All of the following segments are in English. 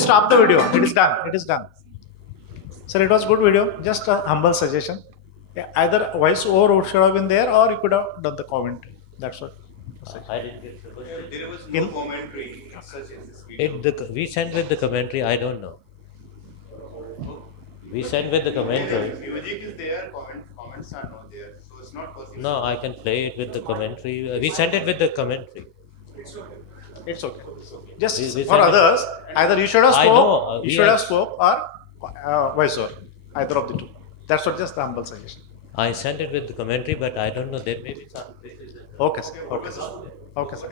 Please stop the video. It is done. It is done. Sir, it was good video. Just a humble suggestion. Yeah, either voice over should have been there, or you could have done the commentary. That's what. I didn't get the question. There was no commentary such as this video. We sent with the commentary. I don't know. We sent with the commentary. Music is there, comments are not there, so it's not possible. No, I can play it with the commentary. We sent it with the commentary. It's okay. Just We for send others, either you should have I spoke, know, you should have spoke, or voice over. Either of the two. That's what just the humble suggestion. I sent it with the commentary, but I don't know. There may be some places. Okay, sir. Okay, sir. Okay, sir.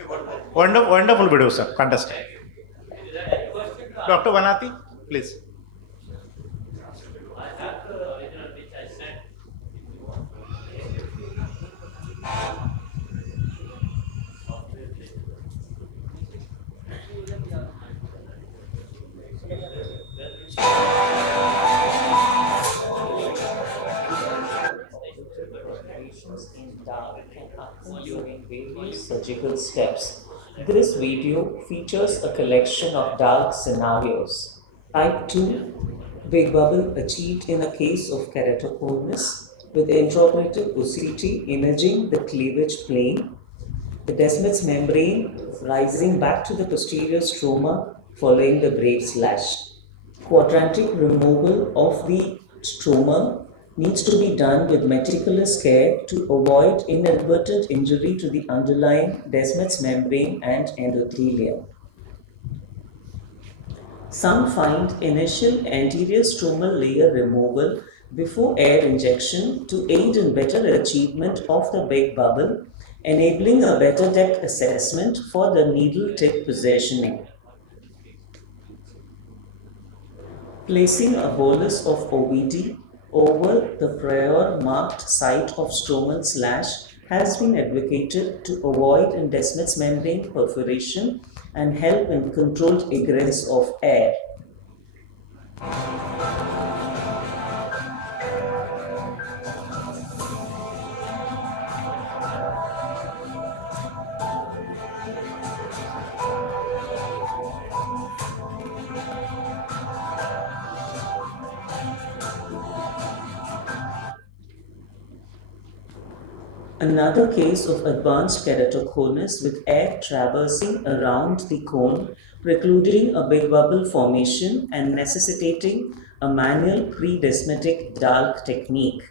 Wonderful video, sir. Fantastic. Dr. Vanati, please. I have the original which I sent. If you want. In dark can happen during various surgical steps. This video features a collection of dark scenarios. Type 2 big bubble achieved in a case of keratoconus with intraoperative OCT imaging the cleavage plane, the Descemet's membrane rising back to the posterior stroma following the brave slash. Quadrantic removal of the stroma needs to be done with meticulous care to avoid inadvertent injury to the underlying Descemet's membrane and endothelium. Some find initial anterior stromal layer removal before air injection to aid in better achievement of the big bubble, enabling a better depth assessment for the needle tip positioning. Placing a bolus of OVD over the prior marked site of stromal slash has been advocated to avoid in Descemet's membrane perforation and help in controlled egress of air. Another case of advanced keratoconus with air traversing around the cone, precluding a big bubble formation and necessitating a manual pre-descemetic Dahlk technique.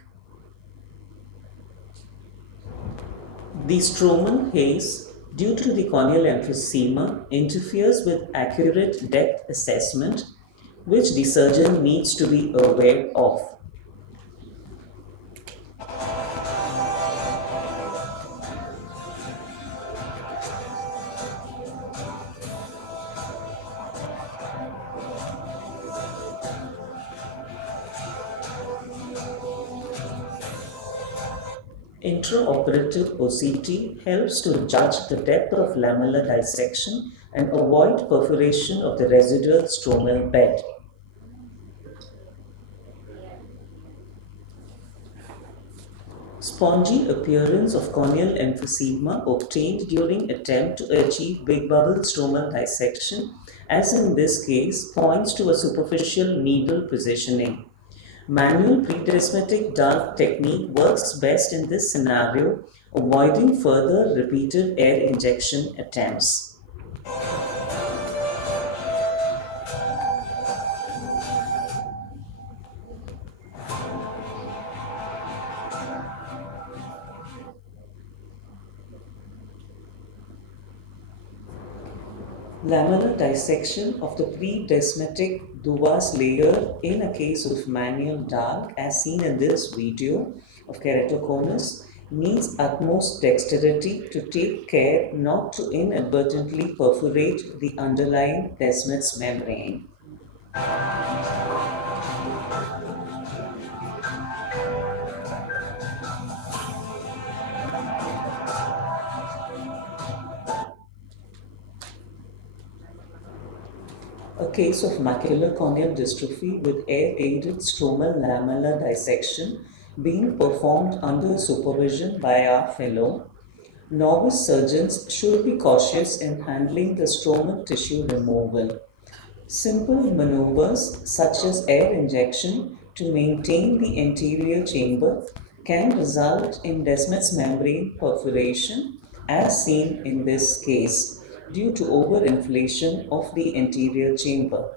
The stromal haze, due to the corneal emphysema, interferes with accurate depth assessment, which the surgeon needs to be aware of. Intraoperative OCT helps to judge the depth of lamellar dissection and avoid perforation of the residual stromal bed. Spongy appearance of corneal emphysema obtained during attempt to achieve big bubble stromal dissection, as in this case, points to a superficial needle positioning. Manual pre-descemetic Dahlk technique works best in this scenario, avoiding further repeated air injection attempts. Lamellar dissection of the pre-descemetic Duvas layer in a case of manual Dahlk, as seen in this video of keratoconus, needs utmost dexterity to take care not to inadvertently perforate the underlying Descemet's membrane. A case of macular corneal dystrophy with air-aided stromal lamellar dissection being performed under supervision by our fellow. Novice surgeons should be cautious in handling the stromal tissue removal. Simple maneuvers such as air injection to maintain the anterior chamber can result in Descemet's membrane perforation as seen in this case due to overinflation of the anterior chamber.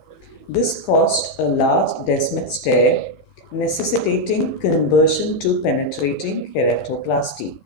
This caused a large Descemet's tear, necessitating conversion to penetrating keratoplasty.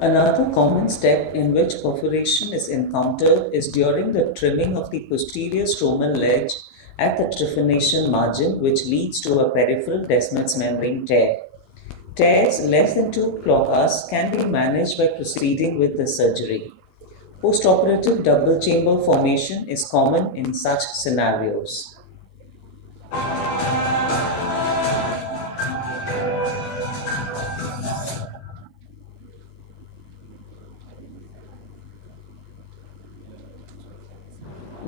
Another common step in which perforation is encountered is during the trimming of the posterior stromal ledge at the trephination margin, which leads to a peripheral Descemet's membrane tear. Tears less than 2 clocas can be managed by proceeding with the surgery. Postoperative double chamber formation is common in such scenarios.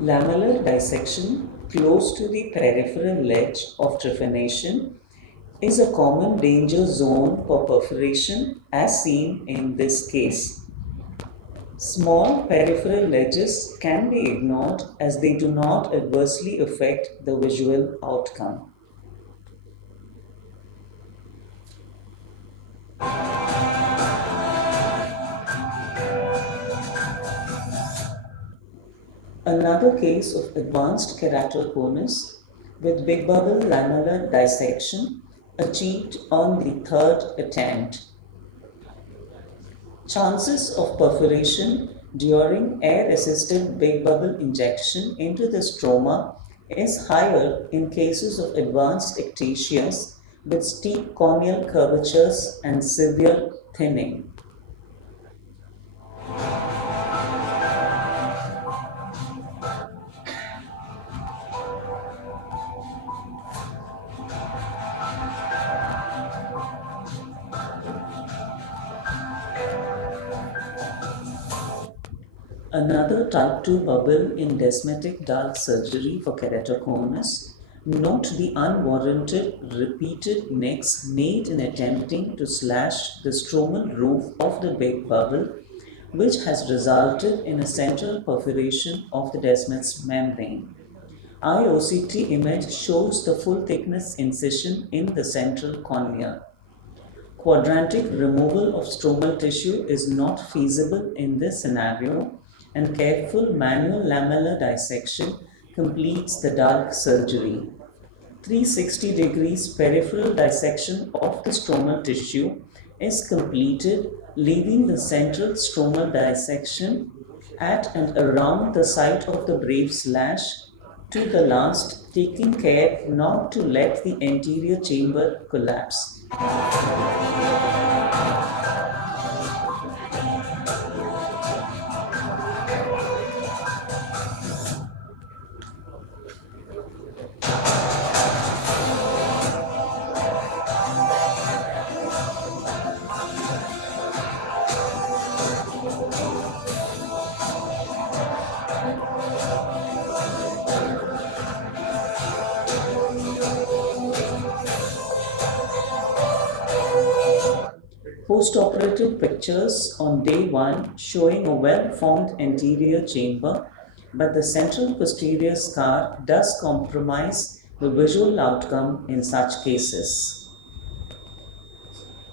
Lamellar dissection close to the peripheral ledge of trephination is a common danger zone for perforation as seen in this case. Small peripheral ledges can be ignored as they do not adversely affect the visual outcome. Another case of advanced keratoconus with big bubble lamellar dissection achieved on the third attempt. Chances of perforation during air-assisted big bubble injection into the stroma is higher in cases of advanced ectasias with steep corneal curvatures and severe thinning. Another type 2 bubble in descemetic dark surgery for keratoconus. Note the unwarranted repeated nicks made in attempting to slash the stromal roof of the big bubble, which has resulted in a central perforation of the Descemet's membrane. AIOC image shows the full thickness incision in the central cornea. Quadrantic removal of stromal tissue is not feasible in this scenario, and careful manual lamellar dissection completes the dark surgery. 360 degrees peripheral dissection of the stromal tissue is completed, leaving the central stromal dissection at and around the site of the brave slash to the last, taking care not to let the anterior chamber collapse. Postoperative pictures on day 1 showing a well-formed anterior chamber, but the central posterior scar does compromise the visual outcome in such cases.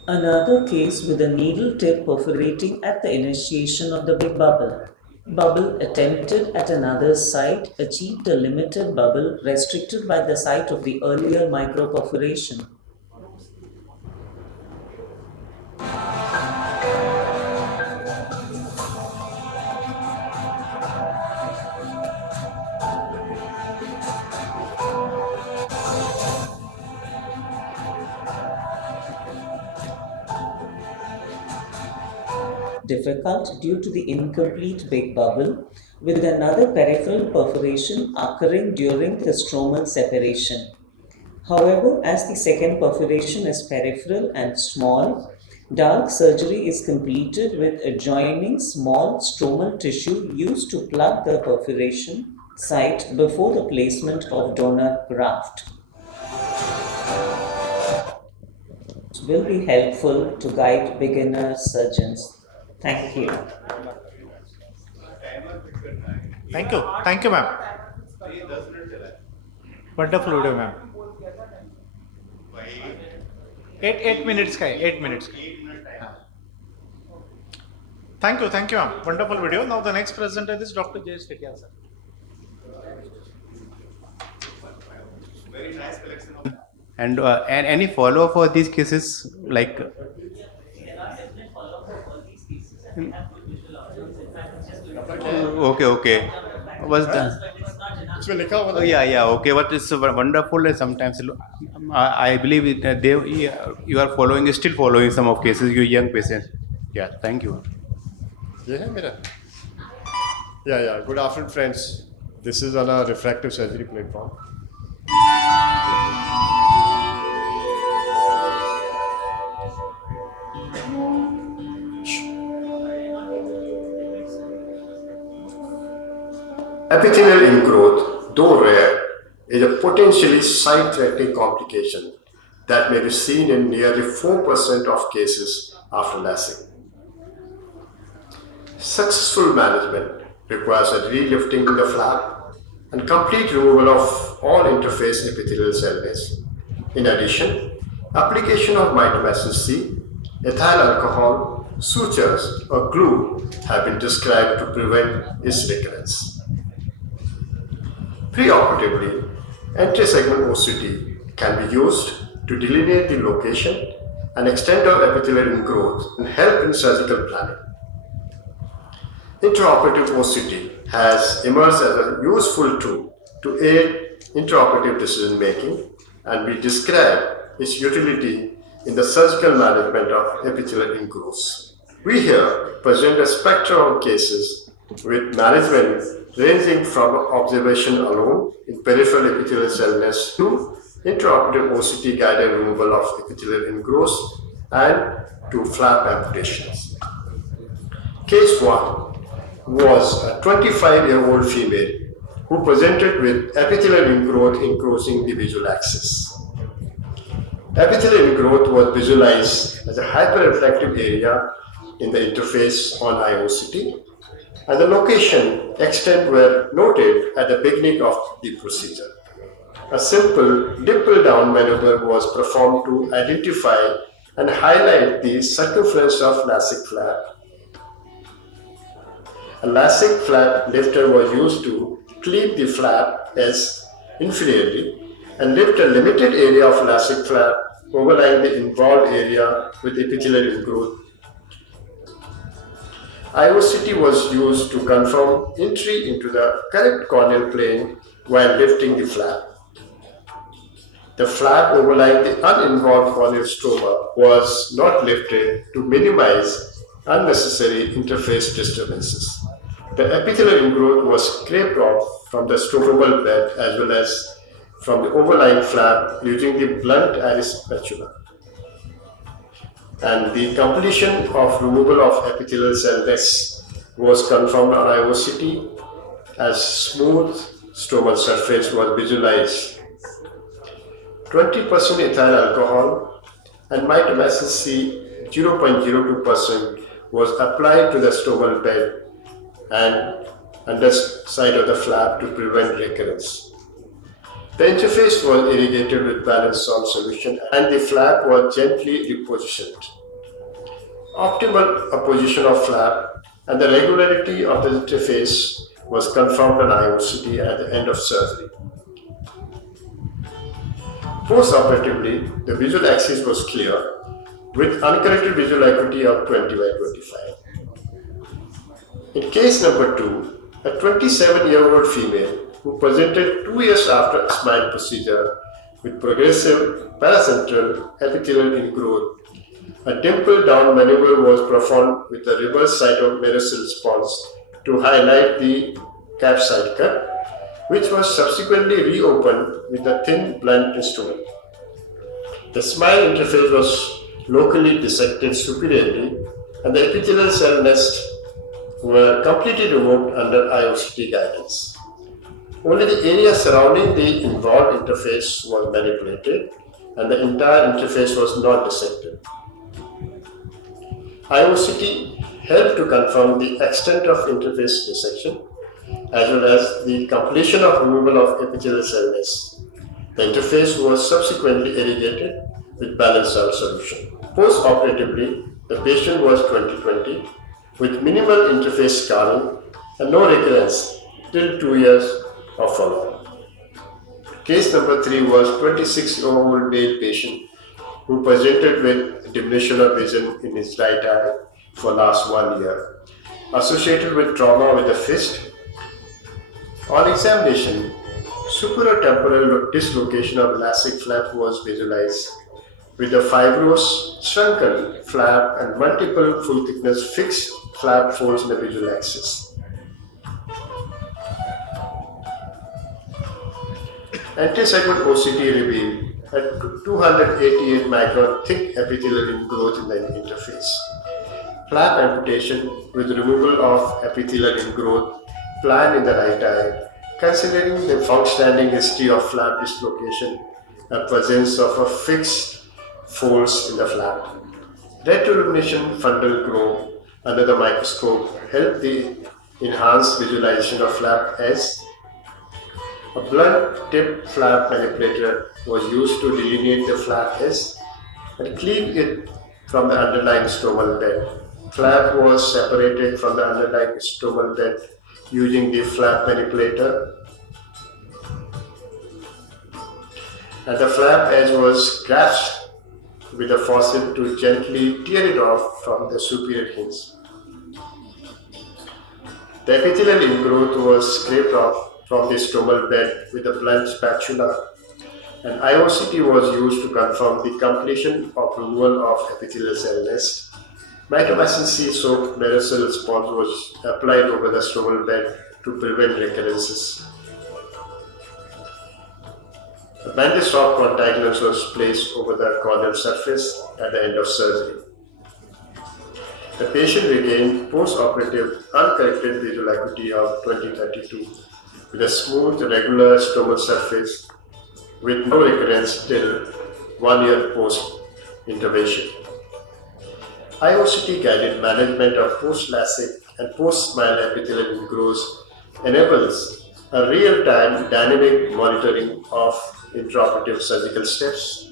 Another case with a needle tip perforating at the initiation of the big bubble. Bubble attempted at another site achieved a limited bubble restricted by the site of the earlier microperforation. Difficult due to the incomplete big bubble, with another peripheral perforation occurring during the stromal separation. However, as the second perforation is peripheral and small, Dark surgery is completed with adjoining small stromal tissue used to plug the perforation site before the placement of donor graft. It will be helpful to guide beginner surgeons. Thank you. Thank you, ma'am. Wonderful video, ma'am. 8 minutes का है, 8 minutes का. हाँ. Thank you, ma'am. Wonderful video. Now the next presenter is Dr. Jayesh Ketia, sir. Very nice collection of. And any follow up for these cases, like. Okay. Was done. Oh, yeah. Okay, what is wonderful is sometimes I believe you are still following some of cases, you young patients. Yeah, thank you. Yeah. Good afternoon, friends. This is on a refractive surgery platform. Epithelial ingrowth, though rare, is a potentially sight-threatening complication that may be seen in nearly 4% of cases after LASIK. Successful management requires a relifting of the flap and complete removal of all interface epithelial cell base. In addition, application of mitomycin C, ethyl alcohol, sutures, or glue have been described to prevent its recurrence. Preoperatively, anti-segment OCT can be used to delineate the location and extent of epithelial ingrowth and help in surgical planning. Intraoperative OCT has emerged as a useful tool to aid intraoperative decision making, and we describe its utility in the surgical management of epithelial ingrowths. We here present a spectrum of cases with management ranging from observation alone in peripheral epithelial cellness to intraoperative OCT guided removal of epithelial ingrowths and to flap amputations. Case 1 was a 25-year-old female who presented with epithelial ingrowth encroaching the visual axis. Epithelial ingrowth was visualized as a hyperreflective area in the interface on IOCT, and the location extent were noted at the beginning of the procedure. A simple dimple down maneuver was performed to identify and highlight the circumference of LASIK flap. A LASIK flap lifter was used to cleave the flap as inferiorly and lift a limited area of LASIK flap overlying the involved area with epithelial ingrowth. IOCT was used to confirm entry into the correct corneal plane while lifting the flap. The flap overlying the uninvolved corneal stroma was not lifted to minimize unnecessary interface disturbances. The epithelial ingrowth was scraped off from the stromal bed as well as from the overlying flap using the blunt iris spatula. And the completion of removal of epithelial cell base was confirmed on IOCT as smooth stromal surface was visualized. 20% ethyl alcohol and mitomycin C 0.02% was applied to the stromal bed and underside of the flap to prevent recurrence. The interface was irrigated with balanced salt solution and the flap was gently repositioned. Optimal apposition of flap and the regularity of the interface was confirmed on IOCT at the end of surgery. Post-operatively, the visual axis was clear with uncorrected visual acuity of 20/25. In case number 2, a 27-year-old female who presented 2 years after a smile procedure with progressive paracentral epithelial ingrowth, a dimple down maneuver was performed with a reverse cytomerasil response to highlight the capside cut, which was subsequently reopened with a thin blunt instrument. The smile interface was locally dissected superiorly, and the epithelial cell nest were completely removed under IOCT guidance. Only the area surrounding the involved interface was manipulated, and the entire interface was not dissected. IOCT helped to confirm the extent of interface dissection as well as the completion of removal of epithelial cell nest. The interface was subsequently irrigated with balanced salt solution. Post-operatively, the patient was 20/20 with minimal interface scarring and no recurrence till 2 years of follow-up. Case number 3 was 26-year-old male patient who presented with diminution of vision in his right eye for last 1 year, associated with trauma with a fist. On examination, superior temporal dislocation of LASIK flap was visualized with a fibrous, shrunken flap and multiple full thickness fixed flap folds in the visual axis. Anti-segment OCT revealed a 288 micron thick epithelial ingrowth in the interface. Flap amputation with removal of epithelial ingrowth planned in the right eye, considering the long-standing history of flap dislocation and presence of a fixed folds in the flap. Retroillumination fundal growth under the microscope helped the enhanced visualization of flap S. A blunt tip flap manipulator was used to delineate the flap S and clean it from the underlying stromal bed. Flap was separated from the underlying stromal bed using the flap manipulator, and the flap edge was scratched with a faucet to gently tear it off from the superior hinge. The epithelial ingrowth was scraped off from the stromal bed with a blunt spatula, and IOCT was used to confirm the completion of removal of epithelial cell nest. Mitomycin C soap aerosol sponge was applied over the stromal bed to prevent recurrences. A bandage soft contact lens was placed over the corneal surface at the end of surgery. The patient regained post-operative uncorrected visual acuity of 20/32 with a smooth, regular stromal surface with no recurrence till 1 year post-intervention. IOCT guided management of post-LASIK and post-smile epithelial ingrowths enables a real-time dynamic monitoring of intraoperative surgical steps,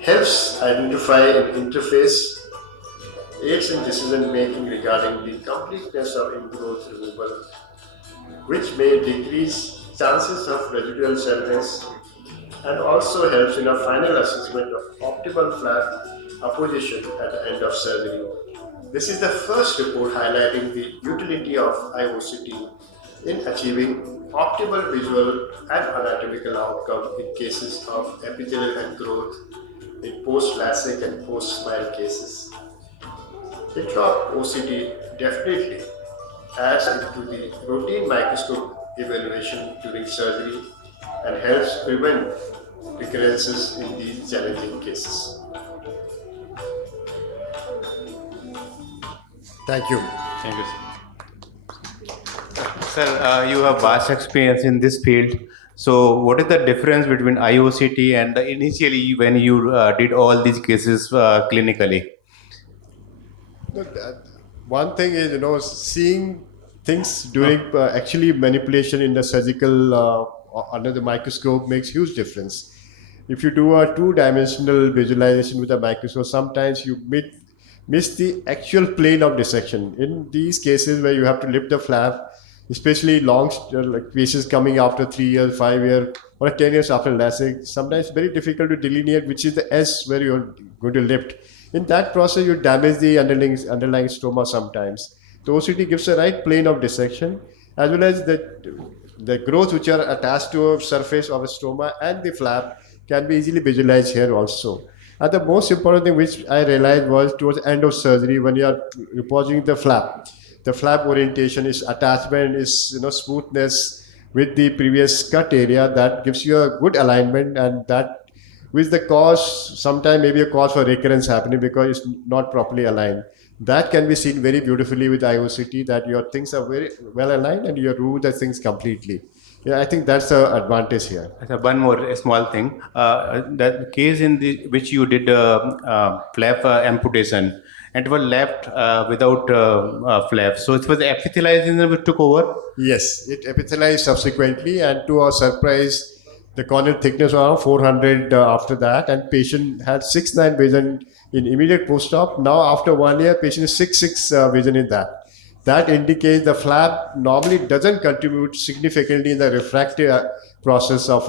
helps identify an interface, aids in decision making regarding the completeness of ingrowth removal, which may decrease chances of residual cellness, and also helps in a final assessment of optimal flap apposition at the end of surgery. This is the first report highlighting the utility of IOCT in achieving optimal visual and anatomical outcome in cases of epithelial ingrowth in post-LASIK and post-smile cases. Intraop OCT definitely adds into the routine microscope evaluation during surgery and helps prevent recurrences in these challenging cases. Thank you. Thank you, sir. Sir, you have vast experience in this field. So, what is the difference between IOCT and initially when you did all these cases clinically? One thing is, seeing things during actually manipulation in the surgical under the microscope makes huge difference. If you do a two-dimensional visualization with a microscope, sometimes you miss the actual plane of dissection. In these cases where you have to lift the flap, especially long like cases coming after 3 years, 5 years, or 10 years after LASIK, sometimes it's very difficult to delineate which is the S where you're going to lift. In that process, you damage the underlying stroma sometimes. The OCT gives the right plane of dissection as well as the growths which are attached to a surface of a stroma and the flap can be easily visualized here also. And the most important thing which I realized was towards the end of surgery when you are reposing the flap orientation is attachment, is smoothness with the previous cut area that gives you a good alignment, and that which the cause, sometime maybe a cause for recurrence happening because it's not properly aligned. That can be seen very beautifully with IOCT, that your things are very well aligned and you remove the things completely. Yeah, I think that's the advantage here. One more small thing. The case in which you did flap amputation and were left without flap. So it was epithelialization which took over. Yes, it epithelialized subsequently, and to our surprise, the corneal thickness was around 400 after that, and patient had 6.9 vision in immediate post-op. Now, after 1 year, patient is 6.6 vision in that. That indicates the flap normally doesn't contribute significantly in the refractive process of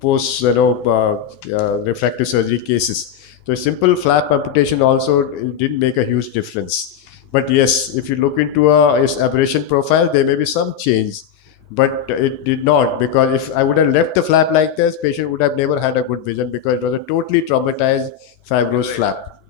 post refractive surgery cases. So, a simple flap amputation also didn't make a huge difference. But yes, if you look into its aberration profile, there may be some change, but it did not, because if I would have left the flap like this, patient would have never had a good vision because it was a totally traumatized fibrous flap.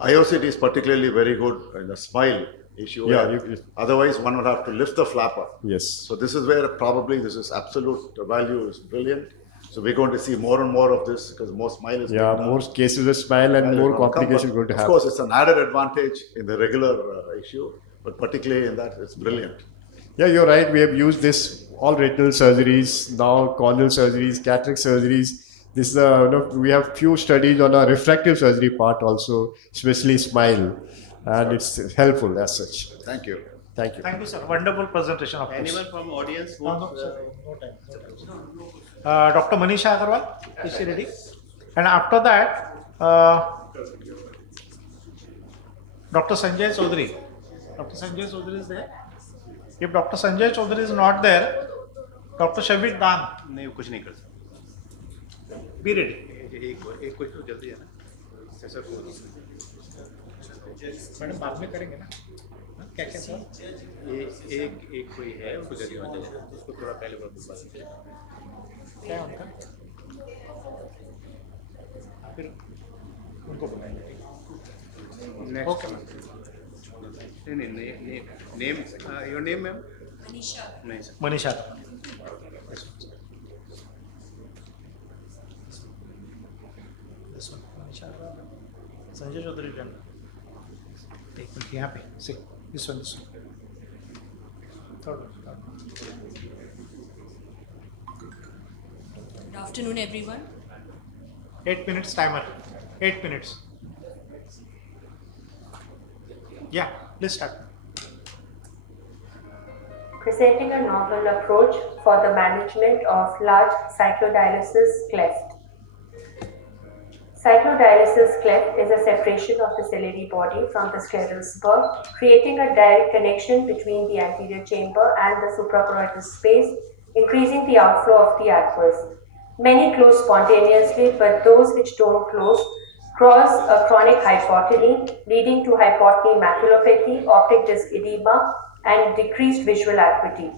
IOCT is particularly very good in the smile issue. Yeah, Otherwise, one would have to lift the flapper. Yes. So this is where probably this is absolute value is brilliant. So we're going to see more and more of this because more smile is Yeah, more cases of smile and more complications going to happen. Of course, it's an added advantage in the regular issue, but particularly in that, it's brilliant. Yeah, you're right. We have used this all retinal surgeries, now corneal surgeries, cataract surgeries. This is we have few studies on our refractive surgery part also, especially smile, and it's helpful as such. Thank you. Thank you. Thank you, sir. Wonderful presentation of course. Anyone from audience? No time. Dr. Manisha Agarwal, is she ready? And after that, Dr. Sanjay Chaudhary. Dr. Sanjay Chaudhary is there. If Dr. Sanjay Chaudhary is not there, Dr. Shabir Dan, नहीं कुछ नहीं कर सकता. be ready. एक कुछ तो जल्दी है ना. मैडम बाद में करेंगे ना. क्या क्या सर? एक कोई है उसको जल्दी आ जाए. उसको थोड़ा पहले बोल. क्या है उनका? फिर उनको बुलाएंगे. नेक्स्ट. नहीं name your name ma'am. Manisha. नहीं sir. Manisha. This one, Manisha. Sanjay Chaudhary done. एक मिनट यहाँ पे. See, this one. Third one. Good afternoon, everyone. 8 minutes timer. 8 minutes. Yeah, please start. Presenting a novel approach for the management of large cyclodialysis cleft. Cyclodialysis cleft is a separation of the ciliary body from the scleral spur, creating a direct connection between the anterior chamber and the suprachoroidal space, increasing the outflow of the aqueous. Many close spontaneously, but those which don't close cause a chronic hypotony, leading to hypotony maculopathy, optic disc edema, and decreased visual acuity.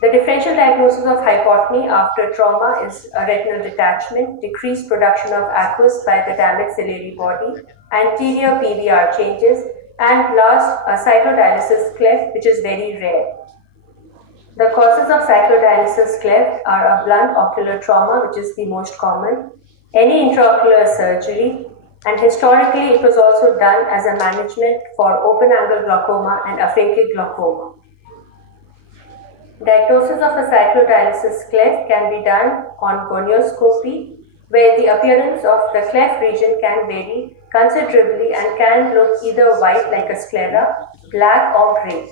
The differential diagnosis of hypotony after trauma is a retinal detachment, decreased production of aqueous by the damaged ciliary body, anterior PVR changes, and last, a cyclodialysis cleft, which is very rare. The causes of cyclodialysis cleft are a blunt ocular trauma, which is the most common, any intraocular surgery, and historically it was also done as a management for open-angle glaucoma and aphakic glaucoma. Diagnosis of a cyclodialysis cleft can be done on gonioscopy, where the appearance of the cleft region can vary considerably and can look either white like a sclera, black or grey.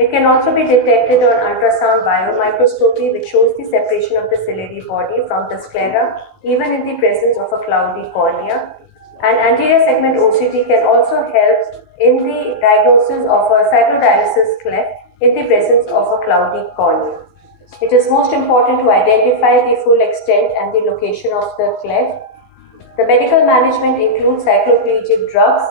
It can also be detected on ultrasound biomicroscopy, which shows the separation of the ciliary body from the sclera, even in the presence of a cloudy cornea. And anterior segment OCT can also help in the diagnosis of a cyclodialysis cleft in the presence of a cloudy cornea. It is most important to identify the full extent and the location of the cleft. The medical management includes cycloplegic drugs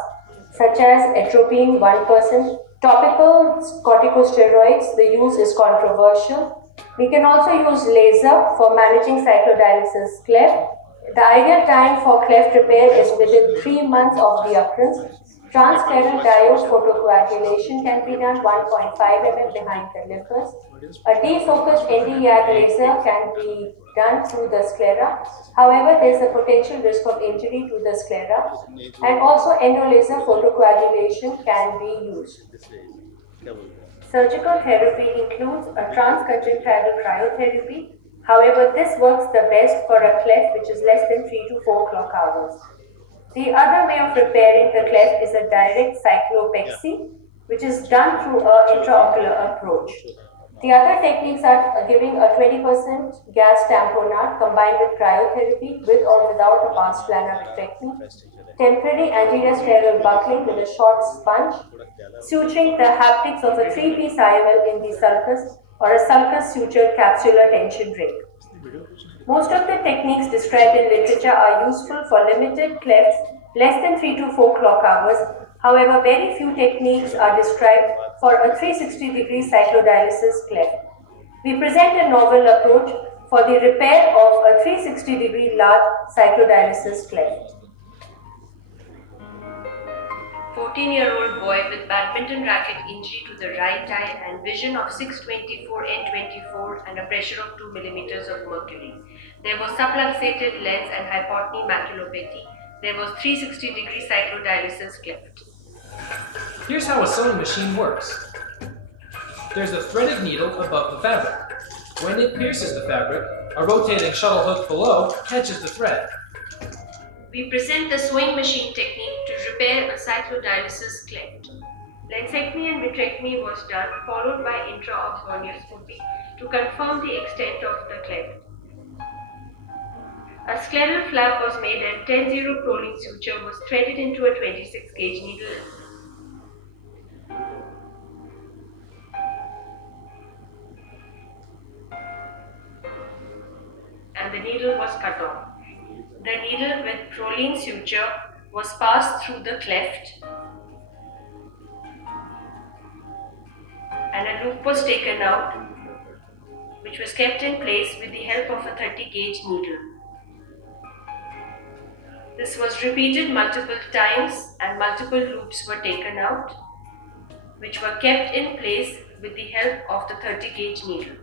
such as atropine 1%. Topical corticosteroids, the use is controversial. We can also use laser for managing cyclodialysis cleft. The ideal time for cleft repair is within 3 months of the occurrence. Transcleral diode photocoagulation can be done 1.5 mm behind the limbus. A defocused Nd:YAG laser can be done through the sclera. However, there is a potential risk of injury to the sclera, and also endolaser photocoagulation can be used. Surgical therapy includes a transconjunctival cryotherapy. However, this works the best for a cleft which is less than 3 to 4 clock hours. The other way of repairing the cleft is a direct cyclopexy, which is done through an intraocular approach. The other techniques are giving a 20% gas tamponade combined with cryotherapy with or without a pars plana vitrectomy, temporary anterior scleral buckling with a short sponge, suturing the haptics of a 3-piece IOL in the sulcus or a sulcus sutured capsular tension ring. Most of the techniques described in literature are useful for limited clefts less than 3 to 4 clock hours. However, very few techniques are described for a 360-degree cyclodialysis cleft. We present a novel approach for the repair of a 360-degree large cyclodialysis cleft. 14-year-old boy with badminton racket injury to the right eye and vision of 624 N24 and a pressure of 2 millimeters of mercury. There was subluxated lens and hypotony maculopathy. There was 360-degree cyclodialysis cleft. Here's how a sewing machine works. There's a threaded needle above the fabric. When it pierces the fabric, a rotating shuttle hook below catches the thread. We present the sewing machine technique to repair a cyclodialysis cleft. Lensectomy and vitrectomy was done, followed by intraophthalmoscopy to confirm the extent of the cleft. A scleral flap was made and 10-0 proline suture was threaded into a 26-gauge needle. And the needle was cut off. The needle with proline suture was passed through the cleft and a loop was taken out, which was kept in place with the help of a 30-gauge needle. This was repeated multiple times and multiple loops were taken out, which were kept in place with the help of the 30-gauge needle.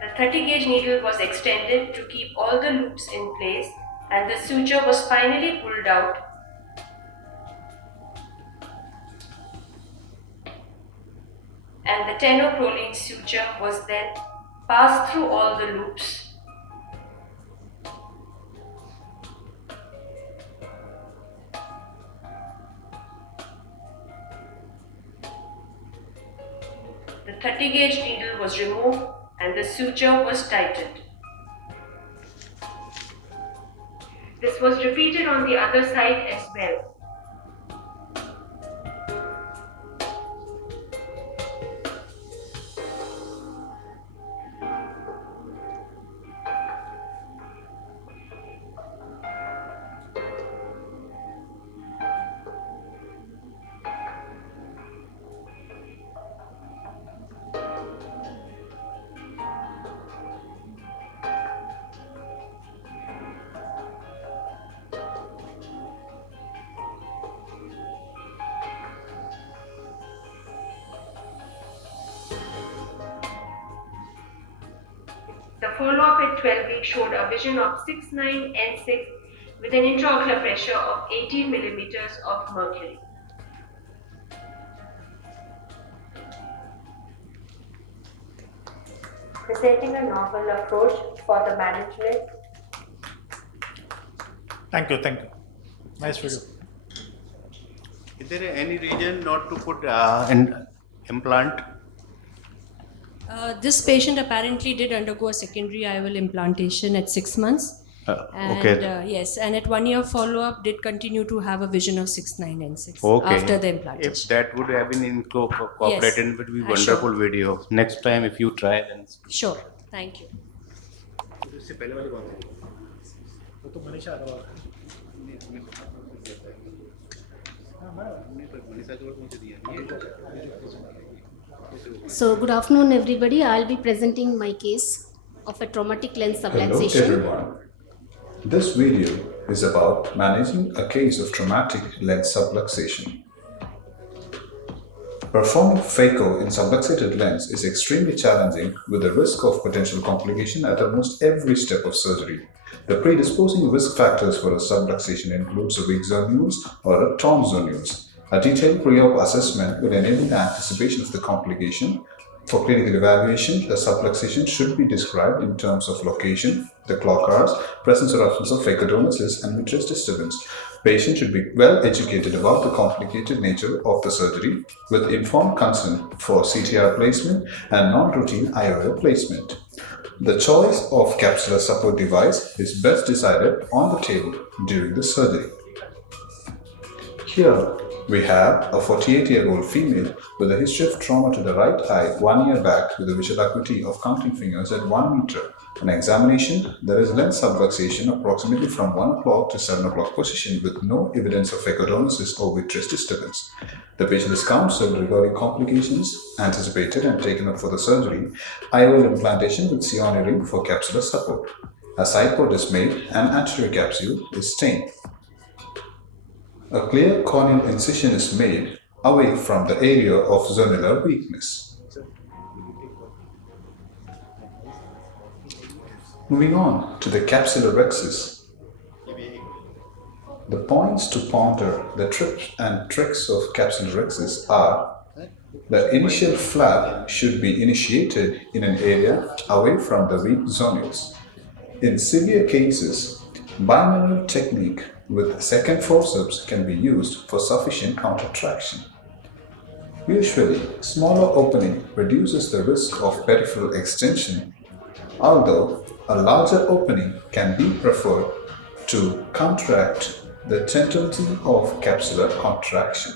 The 30-gauge needle was extended to keep all the loops in place and the suture was finally pulled out and the tenoproline suture was then passed through all the loops the 30-gauge needle was removed and the suture was tightened. This was repeated on the other side as well. The follow-up at 12 weeks showed a vision of 6.9 N6 with an intraocular pressure of 18 millimeters of mercury. Presenting a novel approach for the management. Thank you, thank you. Nice video. Is there any reason not to put an implant? This patient apparently did undergo a secondary IOL implantation at 6 months. And Okay. yes, and at 1 year follow-up did continue to have a vision of 6.9 and 6 Okay. after the If implantation. that would have been incorporated, it would be Sure. wonderful video. Next time, if you try, then. Sure, thank you. वो तो मनीषा अग्रवाल है। So, good afternoon, everybody. I'll be presenting my case of a traumatic lens Hello subluxation. everyone. This video is about managing a case of traumatic lens subluxation. Performing phaco in subluxated lens is extremely challenging with the risk of potential complication at almost every step of surgery. The predisposing risk factors for a subluxation includes a weak zonules or a torn zonules. A detailed pre-op assessment will enable the anticipation of the complication. For clinical evaluation, the subluxation should be described in terms of location, the clock hours, presence or absence of phacodonosis, and vitreous disturbance. Patient should be well educated about the complicated nature of the surgery with informed consent for CTR placement and non-routine IOL placement. The choice of capsular support device is best decided on the table during the surgery. Here we have a 48-year-old female with a history of trauma to the right eye 1 year back with a visual acuity of counting fingers at 1 meter. On examination, there is lens subluxation approximately from 1 o'clock to 7 o'clock position with no evidence of phacodonosis or vitreous disturbance. The patient is counseled regarding complications anticipated and taken up for the surgery, IOL implantation with Ciani ring for capsular support. A side port is made and anterior capsule is stained. A clear corneal incision is made away from the area of zonular weakness. Moving on to the capsular rhexis. The points to ponder the tips and tricks of capsular rhexis are: the initial flap should be initiated in an area away from the weak zonules. In severe cases, bimanual technique with second forceps can be used for sufficient countertraction. Usually, smaller opening reduces the risk of peripheral extension, although a larger opening can be preferred to counteract the tendency of capsular contraction.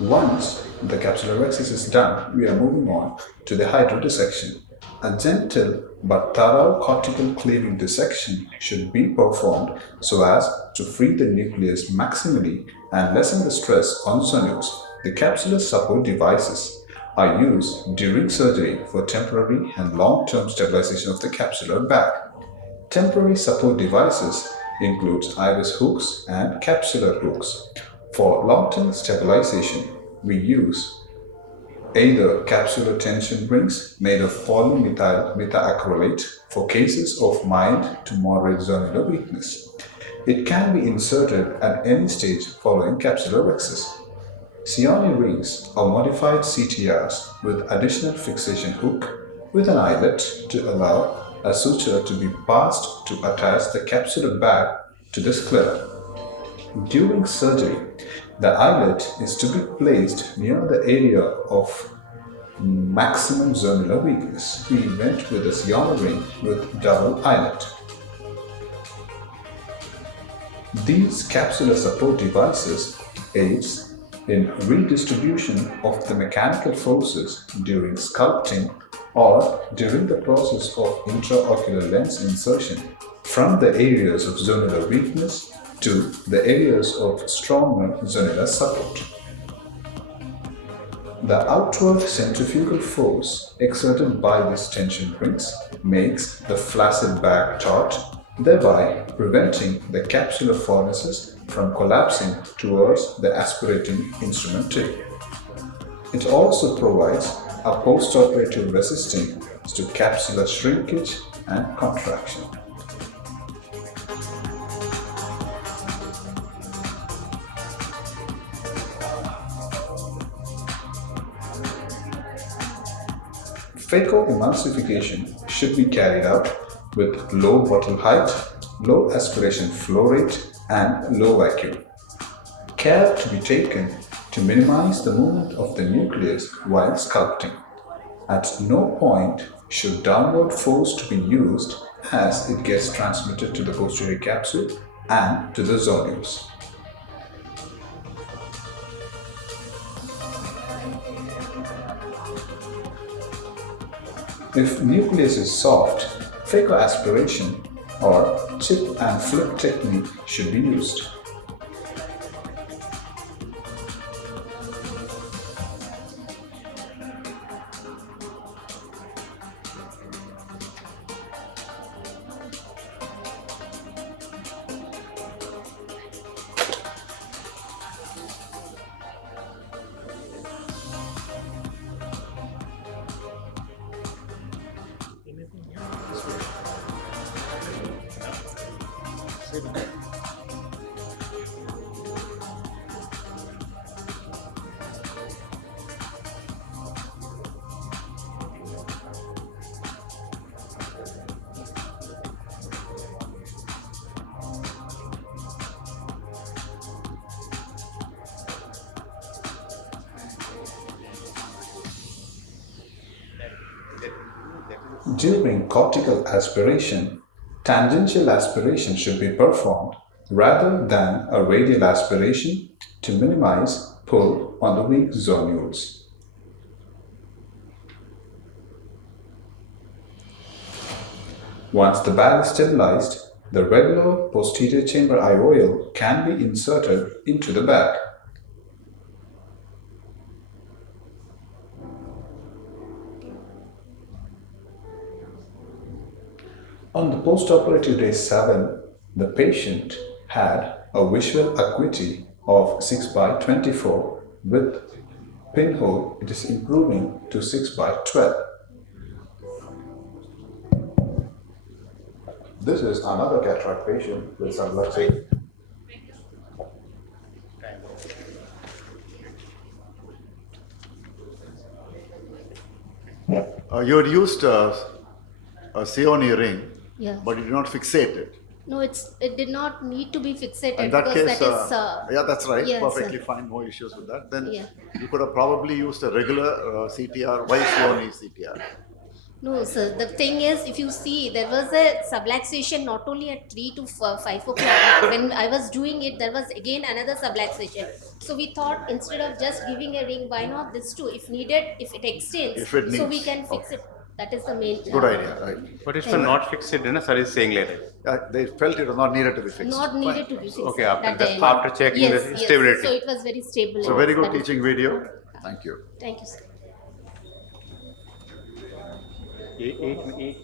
Once the capsular rhexis is done, we are moving on to the hydrodissection. A gentle but thorough cortical cleaving dissection should be performed so as to free the nucleus maximally and lessen the stress on zonules. The capsular support devices are used during surgery for temporary and long-term stabilization of the capsular bag. Temporary support devices includes iris hooks and capsular hooks. For long-term stabilization, we use either capsular tension rings made of polymethyl methacrylate for cases of mild to moderate zonular weakness. It can be inserted at any stage following capsular rhexis. Ciani rings are modified CTRs with additional fixation hook with an eyelet to allow a suture to be passed to attach the capsular bag to the sclera. During surgery, the eyelet is to be placed near the area of maximum zonular weakness. We went with a Ciani ring with double eyelet. These capsular support devices aids in redistribution of the mechanical forces during sculpting or during the process of intraocular lens insertion from the areas of zonular weakness to the areas of stronger zonular support. The outward centrifugal force exerted by these tension rings makes the flaccid bag taut, thereby preventing the capsular fornices from collapsing towards the aspirating instrument tip. It also provides a post-operative resistance to capsular shrinkage and contraction. Phacoemulsification should be carried out with low bottle height low aspiration flow rate, and low vacuum. Care to be taken to minimize the movement of the nucleus while sculpting. At no point should downward force to be used, as it gets transmitted to the posterior capsule and to the zonules. If nucleus is soft, phacoaspiration or chip and flip technique should be used. During cortical aspiration, tangential aspiration should be performed rather than a radial aspiration to minimize pull on the weak zonules. Once the bag is stabilized, the regular posterior chamber IOL can be inserted into the bag. On the postoperative day 7, the patient had a visual acuity of 6/24 with pinhole. It is improving to 6/12. This is another cataract patient with some luxury. You had used a Seone ring, Yeah. but you did not fixate it. No, it did not need to be fixated In that because case, that is. yeah, that's right. Yes, Perfectly sir. fine, no issues with that. Then Yeah. you could have probably used a regular CTR. Why Seone CTR? No, sir. The thing is, if you see, there was a subluxation not only at 3 to 5 o'clock. When I was doing it, there was again another subluxation. So we thought instead of just giving a ring, why not this too? If needed, if it extends, If it so we needs. can fix it. That is the main. Good idea, right? But it's not fixed, sir is saying later. They felt it was not needed to be fixed. Not needed to be fixed. Okay, after that time. after checking Yes, the yes. stability. So it was very stable. So very good That is- teaching video. Thank you. Thank you, sir. Eight.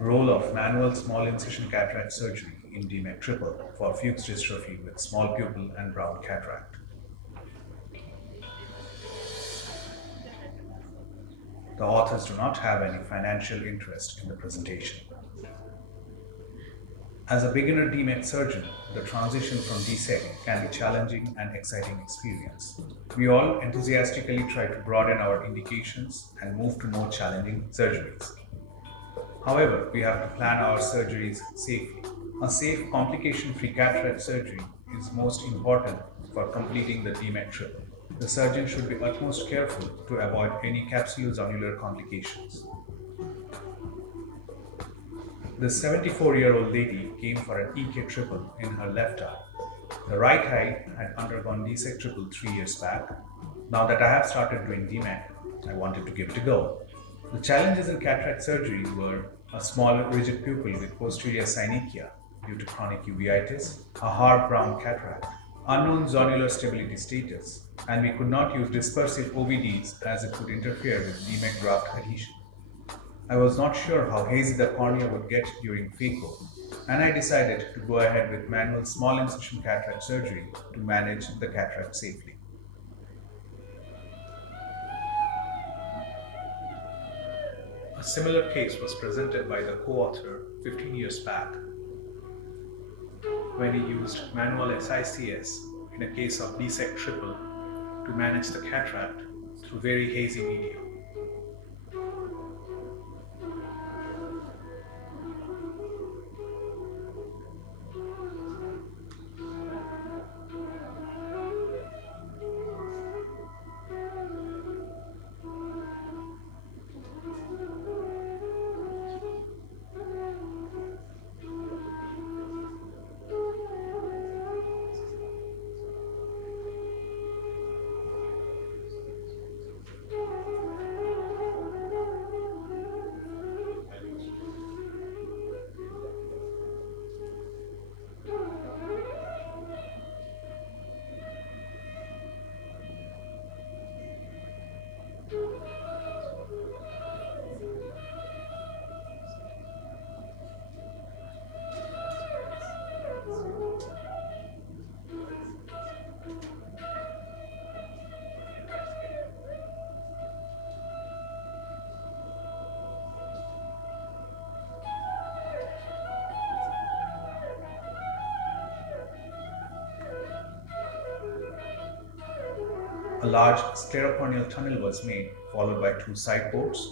Role of manual small incision cataract surgery in DMEC triple for Fuchs dystrophy with small pupil and brown cataract. The authors do not have any financial interest in the presentation. As a beginner DMEC surgeon, the transition from DSEC can be challenging and exciting experience. We all enthusiastically try to broaden our indications and move to more challenging surgeries. However, we have to plan our surgeries safely. A safe, complication-free cataract surgery is most important for completing the DMEC triple. The surgeon should be utmost careful to avoid any capsulozonular complications. This 74-year-old lady came for an EK triple in her left eye. The right eye had undergone DSEC triple 3 years back. Now that I have started doing DMEC, I wanted to give it a go. The challenges in cataract surgery were a small rigid pupil with posterior synechia due to chronic uveitis, a hard brown cataract, unknown zonular stability status, and we could not use dispersive OVDs as it could interfere with DMEC graft adhesion. I was not sure how hazy the cornea would get during phaco, and I decided to go ahead with manual small incision cataract surgery to manage the cataract safely. A similar case was presented by the co-author 15 years back when he used manual SICS in a case of DSEC triple to manage the cataract through very hazy medium. A large sclerocorneal tunnel was made, followed by 2 side ports.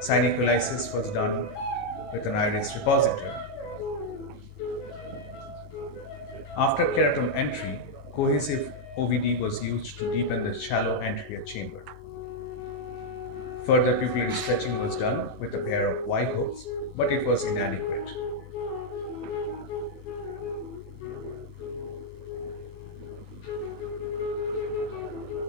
Synechulisis was done with an iris repositor. After keratom entry, cohesive OVD was used to deepen the shallow anterior chamber. Further pupillary stretching was done with a pair of Y hooks, but it was inadequate.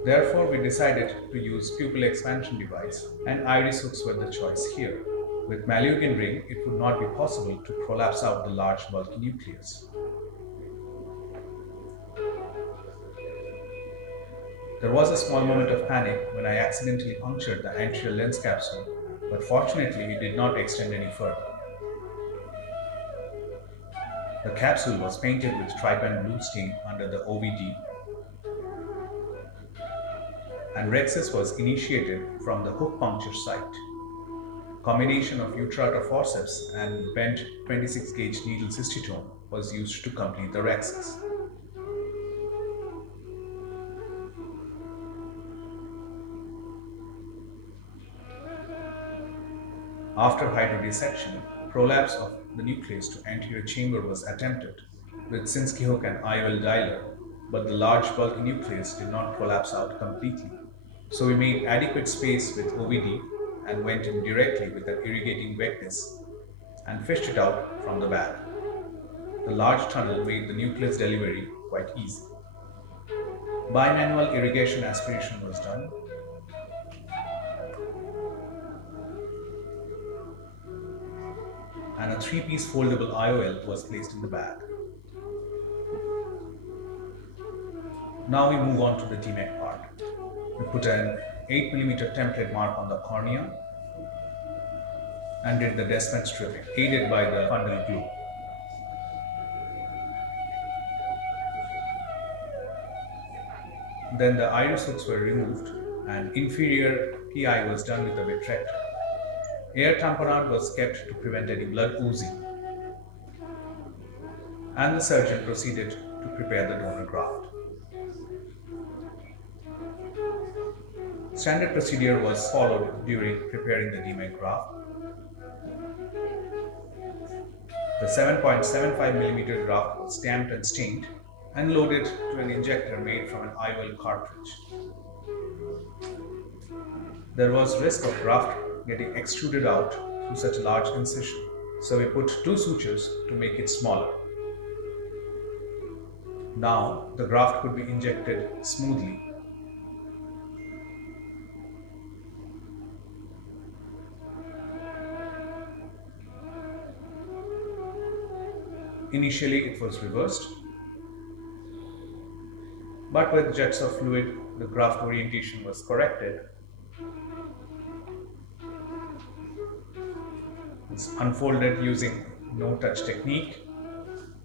Therefore, we decided to use pupil expansion device, and iris hooks were the choice here. With Malyugin ring, it would not be possible to prolapse out the large bulky nucleus. There was a small moment of panic when I accidentally punctured the anterior lens capsule, but fortunately it did not extend any further. The capsule was painted with trypan blue stain under the OVD, and Rexis was initiated from the hook puncture site. Combination of utrata forceps and bent 26 gauge needle cystitome was used to complete the Rexis. After hydrodissection, prolapse of the nucleus to anterior chamber was attempted with Sinskey hook and IOL dialer, but the large bulky nucleus did not prolapse out completely. So we made adequate space with OVD and went in directly with an irrigating wetness and fished it out from the bag. The large tunnel made the nucleus delivery quite easy. Bimanual irrigation aspiration was done. And a 3-piece foldable IOL was placed in the bag. Now we move on to the DMEC part. We put an 8mm template mark on the cornea and did the Descemet stripping, aided by the fundal glue. Then the iris hooks were removed and inferior PI was done with a vitrector. Air tamponade was kept to prevent any blood oozing, and the surgeon proceeded to prepare the donor graft. Standard procedure was followed during preparing the DMEC graft. The 7.75mm graft was stamped and stained and loaded to an injector made from an IOL cartridge. There was risk of graft getting extruded out through such a large incision, so we put 2 sutures to make it smaller. Now the graft could be injected smoothly. Initially it was reversed, but with jets of fluid the graft orientation was corrected. It's unfolded using no-touch technique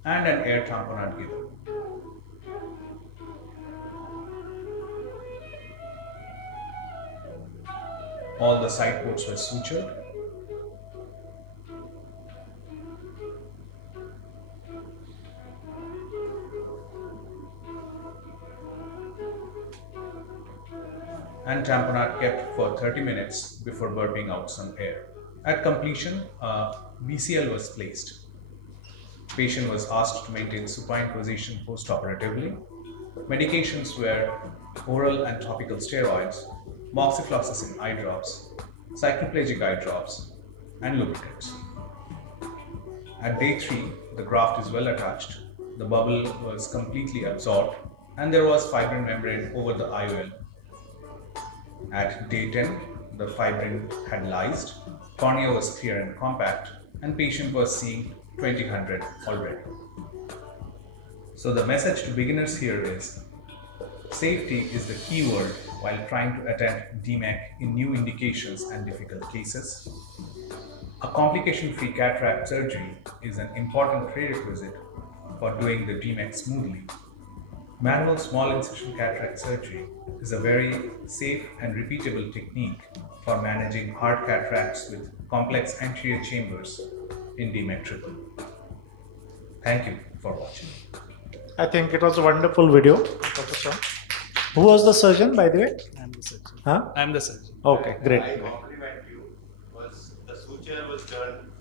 and an air tamponade given. All the side ports were sutured. And tamponade kept for 30 minutes before burping out some air. At completion, BCL was placed. Patient was asked to maintain supine position post-operatively. Medications were oral and topical steroids, moxifloxacin eye drops, cycloplegic eye drops, and lubricants. At day 3, the graft is well attached, the bubble was completely absorbed, and there was fibrin membrane over the IOL. At day 10, the fibrin had lysed, cornea was clear and compact, and patient was seeing 20/100 already. So the message to beginners here is, safety is the key word while trying to attempt DMAC in new indications and difficult cases. A complication-free cataract surgery is an important prerequisite for doing the DMAC smoothly. Manual small incision cataract surgery is a very safe and repeatable technique for managing hard cataracts with complex anterior chambers in DMAC triple. Thank you for watching. I think it was a wonderful video, Dr. Shaw. Who was the surgeon, by the way? I'm the surgeon. Huh? I'm the surgeon. Okay, great. I compliment you because the suture was done.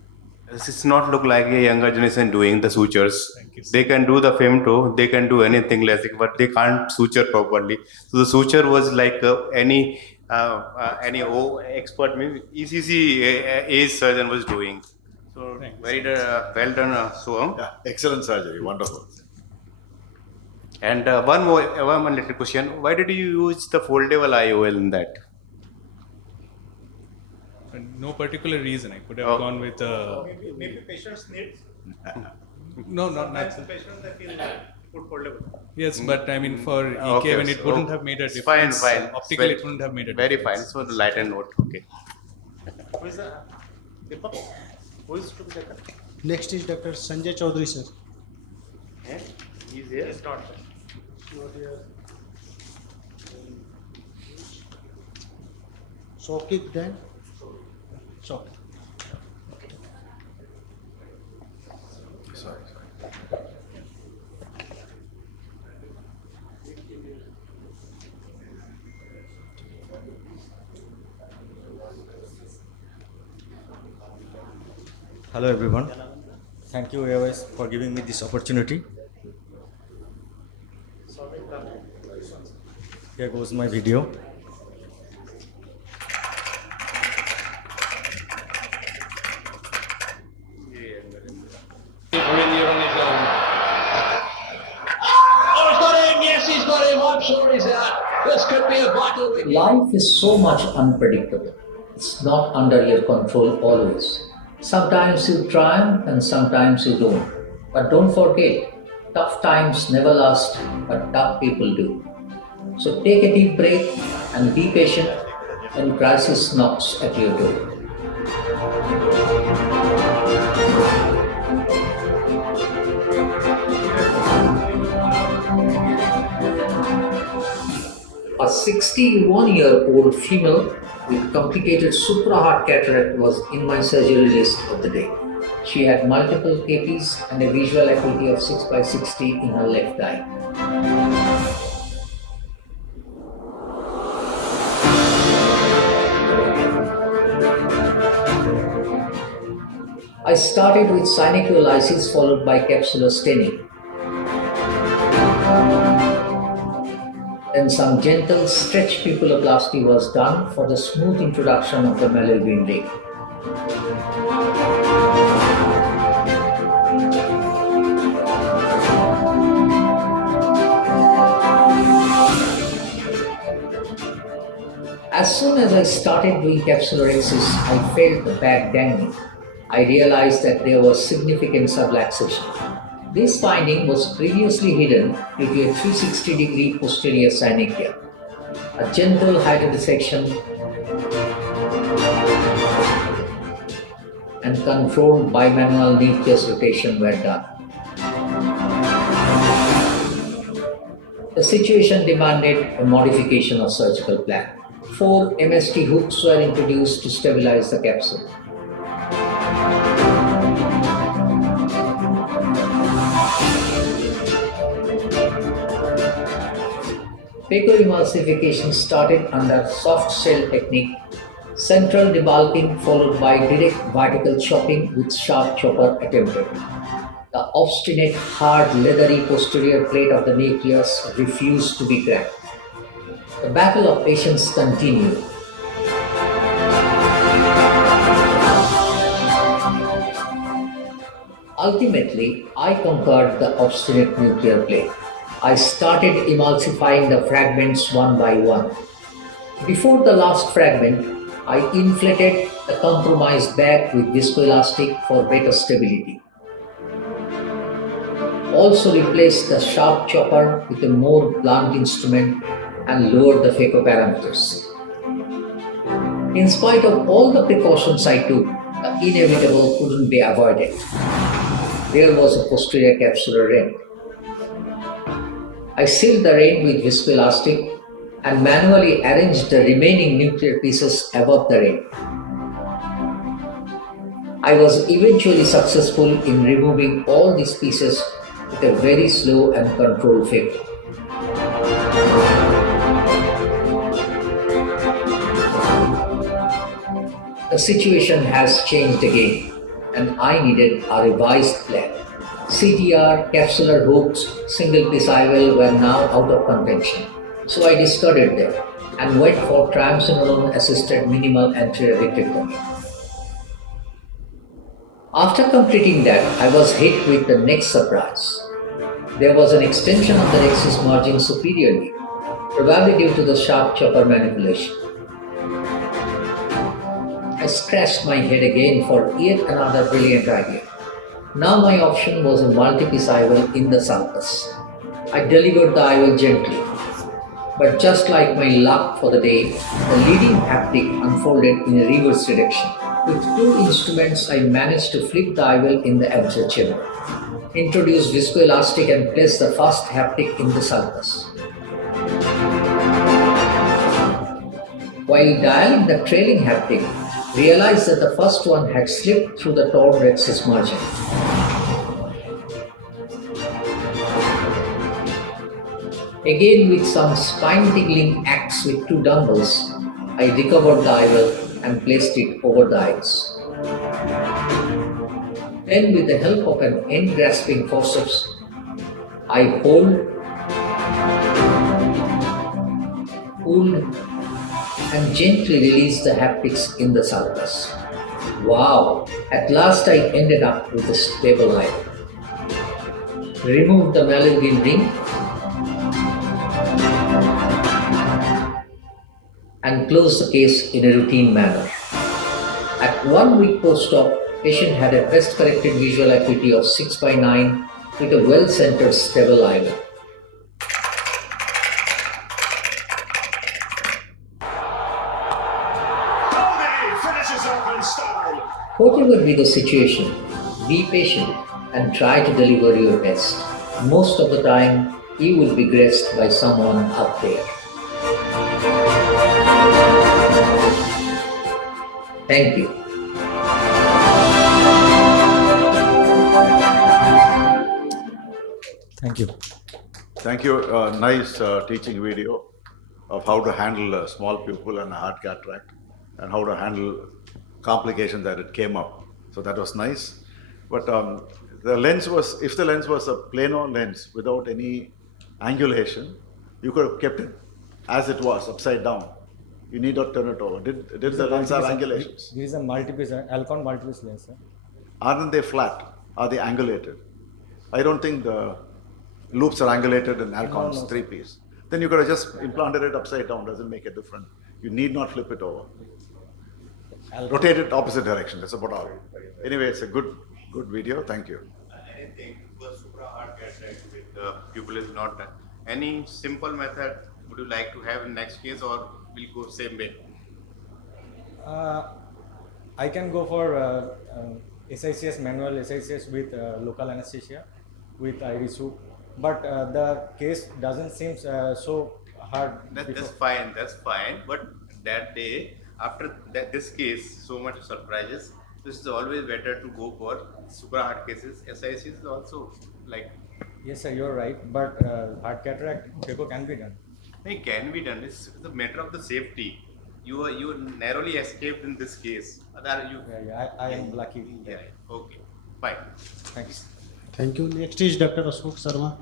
It's not look like a younger generation doing the sutures. They can do the femto, they can do anything LASIK, but they can't suture properly. So the suture was like any expert, maybe ECC age surgeon was doing. So very well done, Soham. Yeah, excellent surgery, wonderful. And one little question: why did you use the foldable IOL in that? No particular reason. I could have gone with. Maybe patients need. No, not Sometimes patients they feel put foldable. Yes, but I mean for EK when it wouldn't have made a difference. Fine. Optically, it wouldn't have made a very difference. fine. So the lighter note. Okay. Who is the Deepak? Who is to be taken? Next is Dr. Sanjay Chaudhary, sir. Yeah? He's here. It's not. Not here. Socket then? Socket. Sorry. Hello everyone. Thank you AIOC for giving me this opportunity. Here goes my video. Life is so much unpredictable. It's not under your control always. Sometimes you triumph and sometimes you don't. But don't forget, tough times never last, but tough people do. So take a deep breath and be patient when crisis knocks at your door. A 61-year-old female with complicated suprahard cataract was in my surgery list of the day. She had multiple KPs and a visual acuity of 6/60 in her left eye. I started with synechial followed by capsular staining. Then some gentle stretch pupilloplasty was done for the smooth introduction of the malleol beam ray. As soon as I started doing capsular axis, I felt the bag dangling. I realized that there was significant subluxation. This finding was previously hidden due to a 360-degree posterior synechia. A gentle hydrodissection and controlled bimanual nucleus rotation were done. The situation demanded a modification of surgical plan. 4 MST hooks were introduced to stabilize the capsule. Phacoemulsification started under soft shell technique, central debulking followed by direct vertical chopping with sharp chopper attempted. The obstinate, hard, leathery posterior plate of the nucleus refused to be cracked. The battle of patience continued. Ultimately, I conquered the obstinate nuclear plate. I started emulsifying the fragments one by one. Before the last fragment, I inflated the compromised bag with viscoelastic for better stability. Also replaced the sharp chopper with a more blunt instrument and lowered the phaco parameters. In spite of all the precautions I took, the inevitable couldn't be avoided. There was a posterior capsular rent. I sealed the rent with viscoelastic and manually arranged the remaining nuclear pieces above the rent. I was eventually successful in removing all these pieces with a very slow and controlled phaco. The situation has changed again, and I needed a revised plan. CTR, capsular hooks, single piece IOL were now out of contention, so I discarded them and went for triamcinolone assisted minimal anterior vitrectomy. After completing that, I was hit with the next surprise. There was an extension of the rhexis margin superiorly, probably due to the sharp chopper manipulation. I scratched my head again for yet another brilliant idea. Now my option was a multi-piece IOL in the sulcus. I delivered the IOL gently, but just like my luck for the day, the leading haptic unfolded in a reverse direction. With 2 instruments, I managed to flip the IOL in the anterior chamber, introduce viscoelastic and place the first haptic in the sulcus. While dialing the trailing haptic, realized that the first one had slipped through the torn rhexis margin. Again, with some spine-tingling acts with 2 dumbbells, I recovered the IOL and placed it over the eyes. Then, with the help of an end-grasping forceps, I pulled, and gently released the haptics in the sulcus. Wow! At last I ended up with a stable eye. Removed the Malingin ring and closed the case in a routine manner. At 1 week post-op, patient had a best-corrected visual acuity of 6/9 with a well-centered stable eye. Whatever be the situation, be patient and try to deliver your best. Most of the time, you will be graced by someone up there. Thank you. Thank you. Thank you. Nice teaching video of how to handle a small pupil and a hard cataract and how to handle complications that it came up. So that was nice. But the lens was, if the lens was a plano lens without any angulation, you could have kept it as it was, upside down. You need not turn it over. Did the lens have angulations? This is a multi-piece, Alcon multi-piece lens. Sir. Aren't they flat? Are they angulated? I don't think the loops are angulated in Alcon's 3-piece. Then you could have just implanted it upside down. Doesn't make a difference. You need not flip it over. Rotate it opposite direction. That's about all. Anyway, it's a good video. Thank you. Anything for supra hard cataract with the pupil is not done. Any simple method would you like to have in next case, or will go same way? I can go for SICS manual SICS with local anesthesia with iris hook, but the case doesn't seem so hard. That's fine. That's fine. But that day, after this case, so much surprises. This is always better to go for super hard cases. SIC is also like. Yes, sir, you're right. But hard cataract phaco can be done. It can be done. It's a matter of the safety. You narrowly escaped in this case. I am lucky. Yeah. Okay. Fine. Thanks. Thank you. Next is Dr. Ashok Sharma.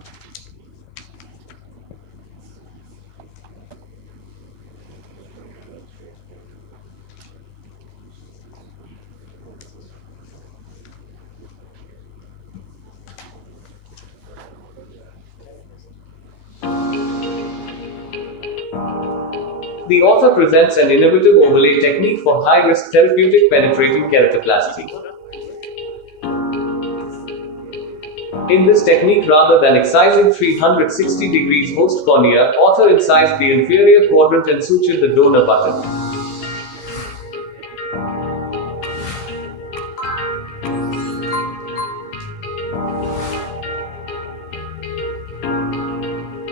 The author presents an innovative overlay technique for high-risk therapeutic penetrating keratoplasty. In this technique, rather than excising 360 degrees host cornea, author incised the inferior quadrant and sutured the donor button.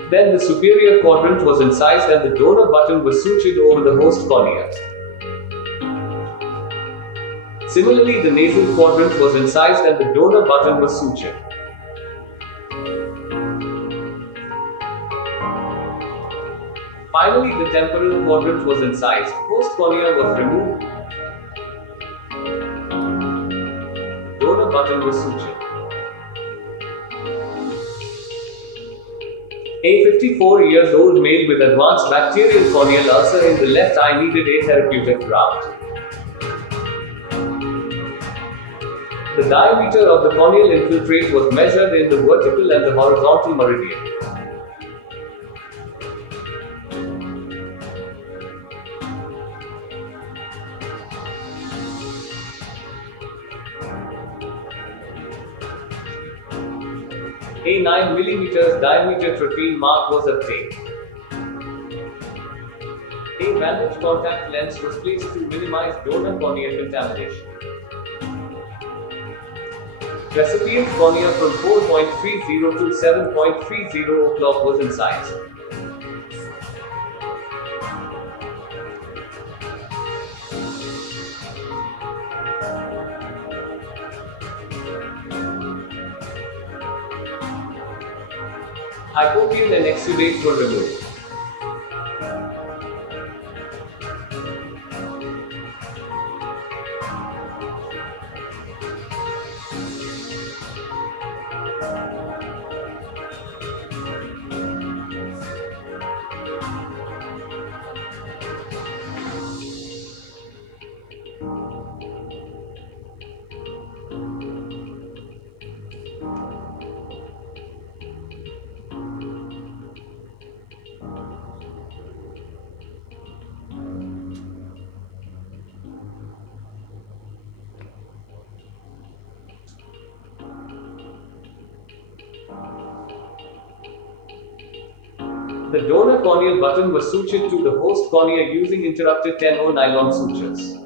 Then the superior quadrant was incised and the donor button was sutured over the host cornea. Similarly, the nasal quadrant was incised and the donor button was sutured. Finally, the temporal quadrant was incised, host cornea was removed, donor button was sutured. A 54-year-old male with advanced bacterial corneal ulcer in the left eye needed a therapeutic graft. The diameter of the corneal infiltrate was measured in the vertical and the horizontal meridian. A 9 mm diameter trophene mark was obtained. A bandage contact lens was placed to minimize donor corneal contamination. Recipient's cornea from 4.30 to 7.30 o'clock was incised. Hypopium and exudates were removed. The donor corneal button was sutured to the host cornea using interrupted 10-0 nylon sutures.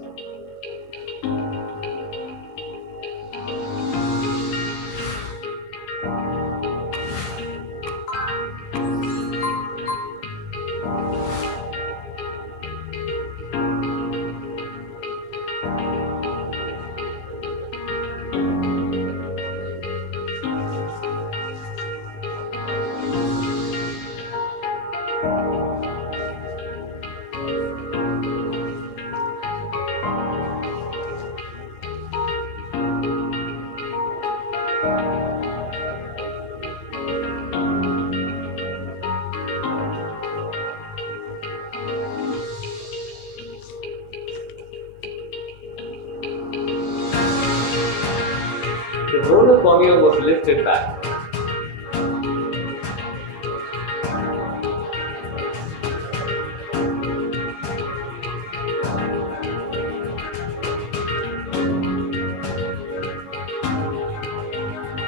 The donor cornea was lifted back.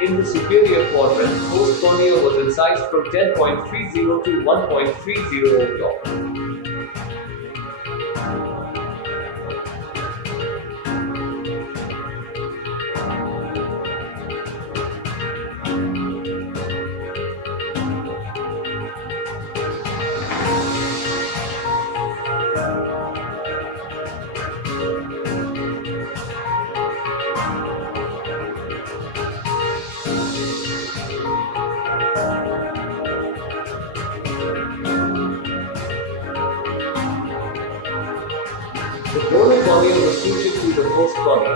In the superior quadrant, host cornea was incised from 10.30 to 1.30 o'clock. donor cornea was sutured to the host cornea.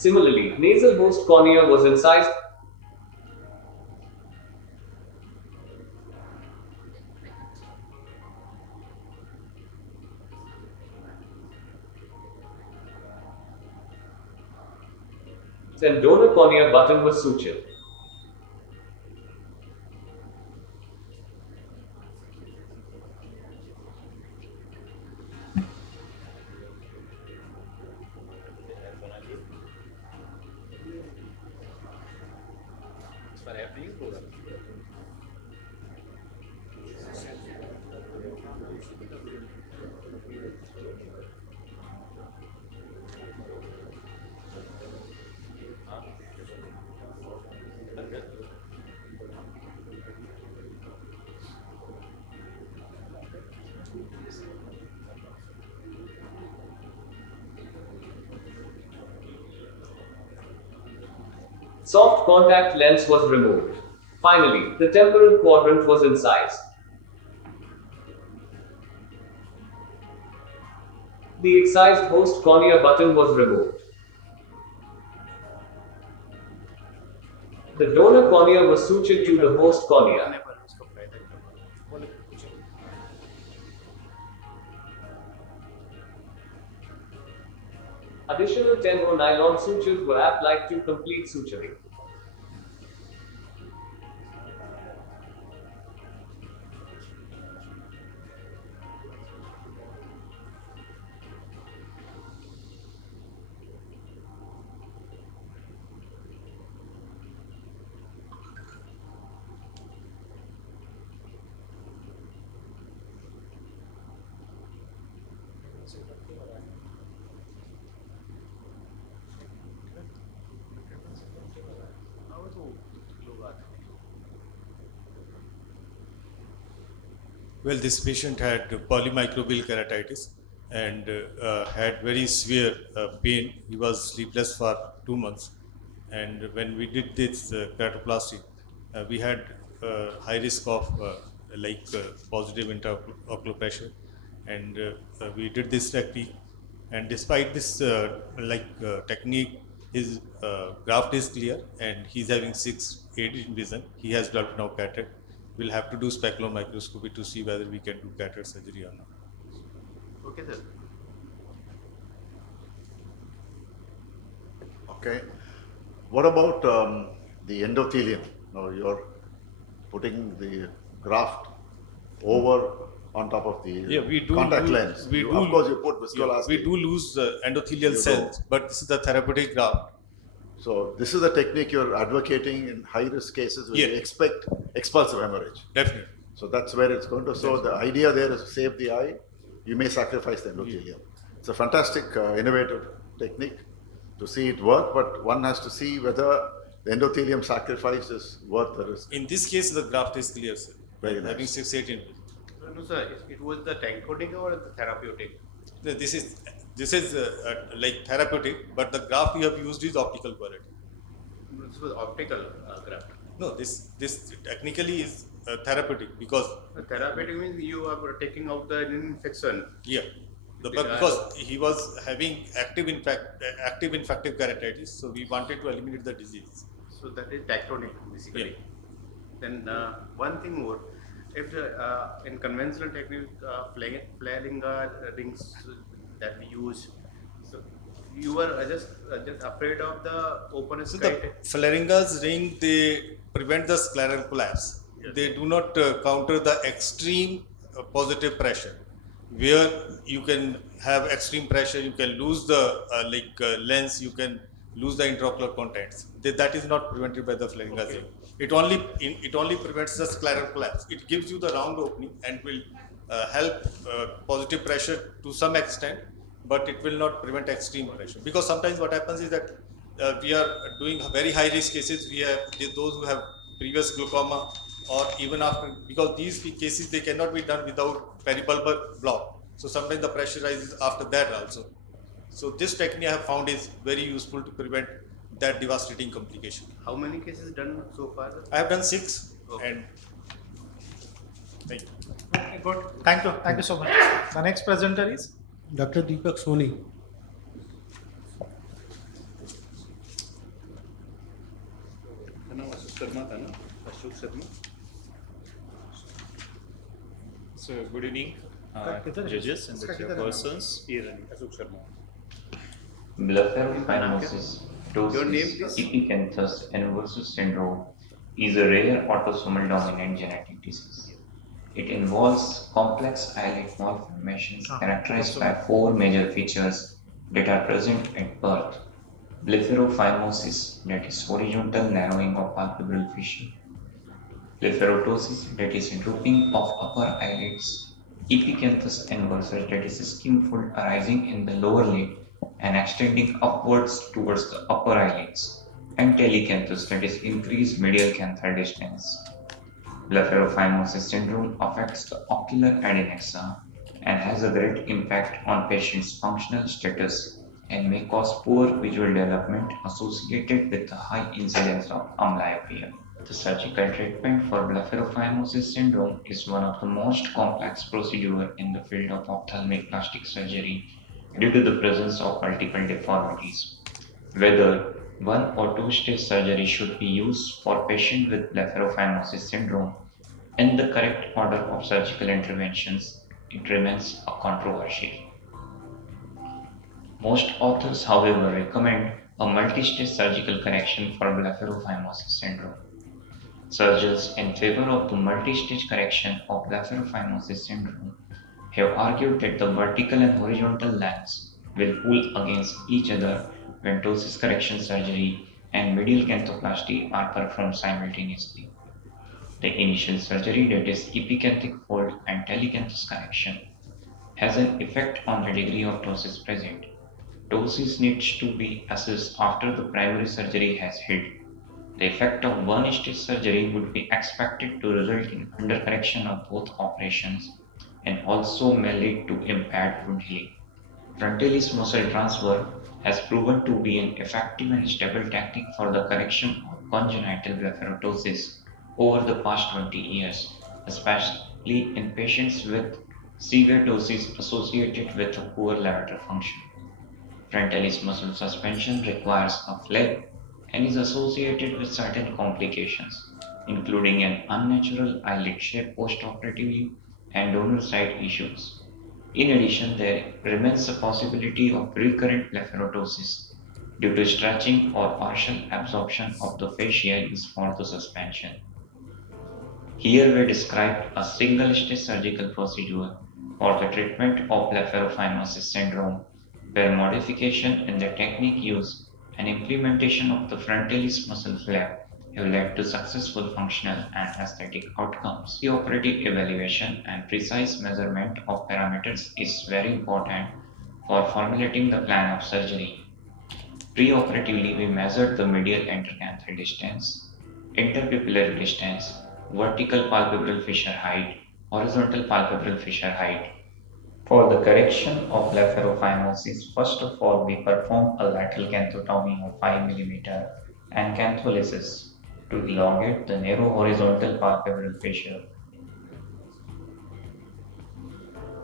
Similarly, nasal host cornea was incised. Then donor cornea button was sutured. Soft contact lens was removed. Finally, the temporal quadrant was incised. The excised host cornea button was removed. The donor cornea was sutured to the host cornea. Additional 10 nylon sutures were applied to complete suturing. Well, this patient had polymicrobial keratitis and had very severe pain. He was sleepless for 2 months. And when we did this keratoplasty, we had high risk of positive intraocular pressure. And we did this technique. And despite this technique, his graft is clear and he's having 6/8 in vision. He has developed now cataract. We'll have to do speculum microscopy to see whether we can do cataract surgery or not. Okay, sir. Okay. What about the endothelium? Now you're putting the graft over on top of the contact lens. Of course, you put viscoelastic. We do lose endothelial cells, but this is the therapeutic graft. So this is the technique you're advocating in high-risk cases where you expect expulsive hemorrhage. Definitely. So that's where it's going to. So the idea there is to save the eye. You may sacrifice the endothelium. It's a fantastic, innovative technique to see it work, but one has to see whether the endothelium sacrifice is worth the risk. In this case, the graft is clear, sir. Very nice. Having 6/8 in. No, sir. It was the tachyonic or the therapeutic? No, this is like therapeutic, but the graft we have used is optical quality. This was optical graft. No, this technically is therapeutic because therapeutic means you are taking out the infection. Yeah, because he was having active infective keratitis, so we wanted to eliminate the disease. So that is tachyonic basically. Yeah. Then one thing more, if in conventional technique, Flaring rings that we use, so you were just afraid of the openness. So the Flaringa's ring, they prevent the scleral collapse. Yes. They do not counter the extreme positive pressure, where you can have extreme pressure, you can lose the lens, you can lose the intraocular contacts. That is not prevented by the Flaringa's ring. It only prevents the scleral collapse. It gives you the round opening and will help positive pressure to some extent, but it will not prevent extreme pressure. Because sometimes what happens is that we are doing very high risk cases. We have those who have previous glaucoma, or even after, because these cases they cannot be done without peribulbar block. So sometimes the pressure rises after that also. So this technique I have found is very useful to prevent that devastating complication. How many cases done so far? I have done 6, and thank you. Okay, good. Thank you so much. The next presenter is Dr. Deepak Soni. So, good evening, judges and the chairpersons. Blepharophimosis, ptosis, epicanthus inversus syndrome is a rare autosomal dominant genetic disease. It involves complex eyelid malformations characterized by 4 major features that are present at birth. Blepharophimosis, that is horizontal narrowing of palpebral fissure. Blepharoptosis, that is drooping of upper eyelids. Epicanthus inversus, that is skin fold arising in the lower lid and extending upwards towards the upper eyelids. And telecanthus, that is increased medial canthal distance. Blepharophimosis syndrome affects the ocular adnexa and has a great impact on patients' functional status and may cause poor visual development associated with the high incidence of amblyopia. The surgical treatment for blepharophimosis syndrome is one of the most complex procedures in the field of ophthalmic plastic surgery due to the presence of multiple deformities. Whether 1 or 2-stage surgery should be used for patients with blepharophimosis syndrome in the correct order of surgical interventions, it remains a controversial. Most authors, however, recommend a multi-stage surgical correction for blepharophimosis syndrome. Surgeons in favor of the multi-stage correction of blepharophimosis syndrome have argued that the vertical and horizontal lines will pull against each other when ptosis correction surgery and medial canthoplasty are performed simultaneously. The initial surgery, that is epicanthic fold and telecanthus correction, has an effect on the degree of ptosis present. Ptosis needs to be assessed after the primary surgery has held. The effect of one-stage surgery would be expected to result in undercorrection of both operations and also may lead to impaired wound healing. Frontalis muscle transfer has proven to be an effective and stable technique for the correction of congenital blepharoptosis over the past 20 years, especially in patients with severe ptosis associated with a poor levator function. Frontalis muscle suspension requires a flap and is associated with certain complications, including an unnatural eyelid shape postoperatively and donor site issues. In addition, there remains a possibility of recurrent blepharoptosis due to stretching or partial absorption of the fascia used for the suspension. Here we described a single-stage surgical procedure for the treatment of blepharophimosis syndrome, where modification in the technique used and implementation of the frontalis muscle flap have led to successful functional and aesthetic outcomes. The operative evaluation and precise measurement of parameters is very important for formulating the plan of surgery. Preoperatively, we measured the medial intercanthal distance, interpupillary distance, vertical palpebral fissure height, horizontal palpebral fissure height. For the correction of blepharophimosis, first of all, we perform a lateral canthotomy of 5 mm and cantholysis to elongate the narrow horizontal palpebral fissure.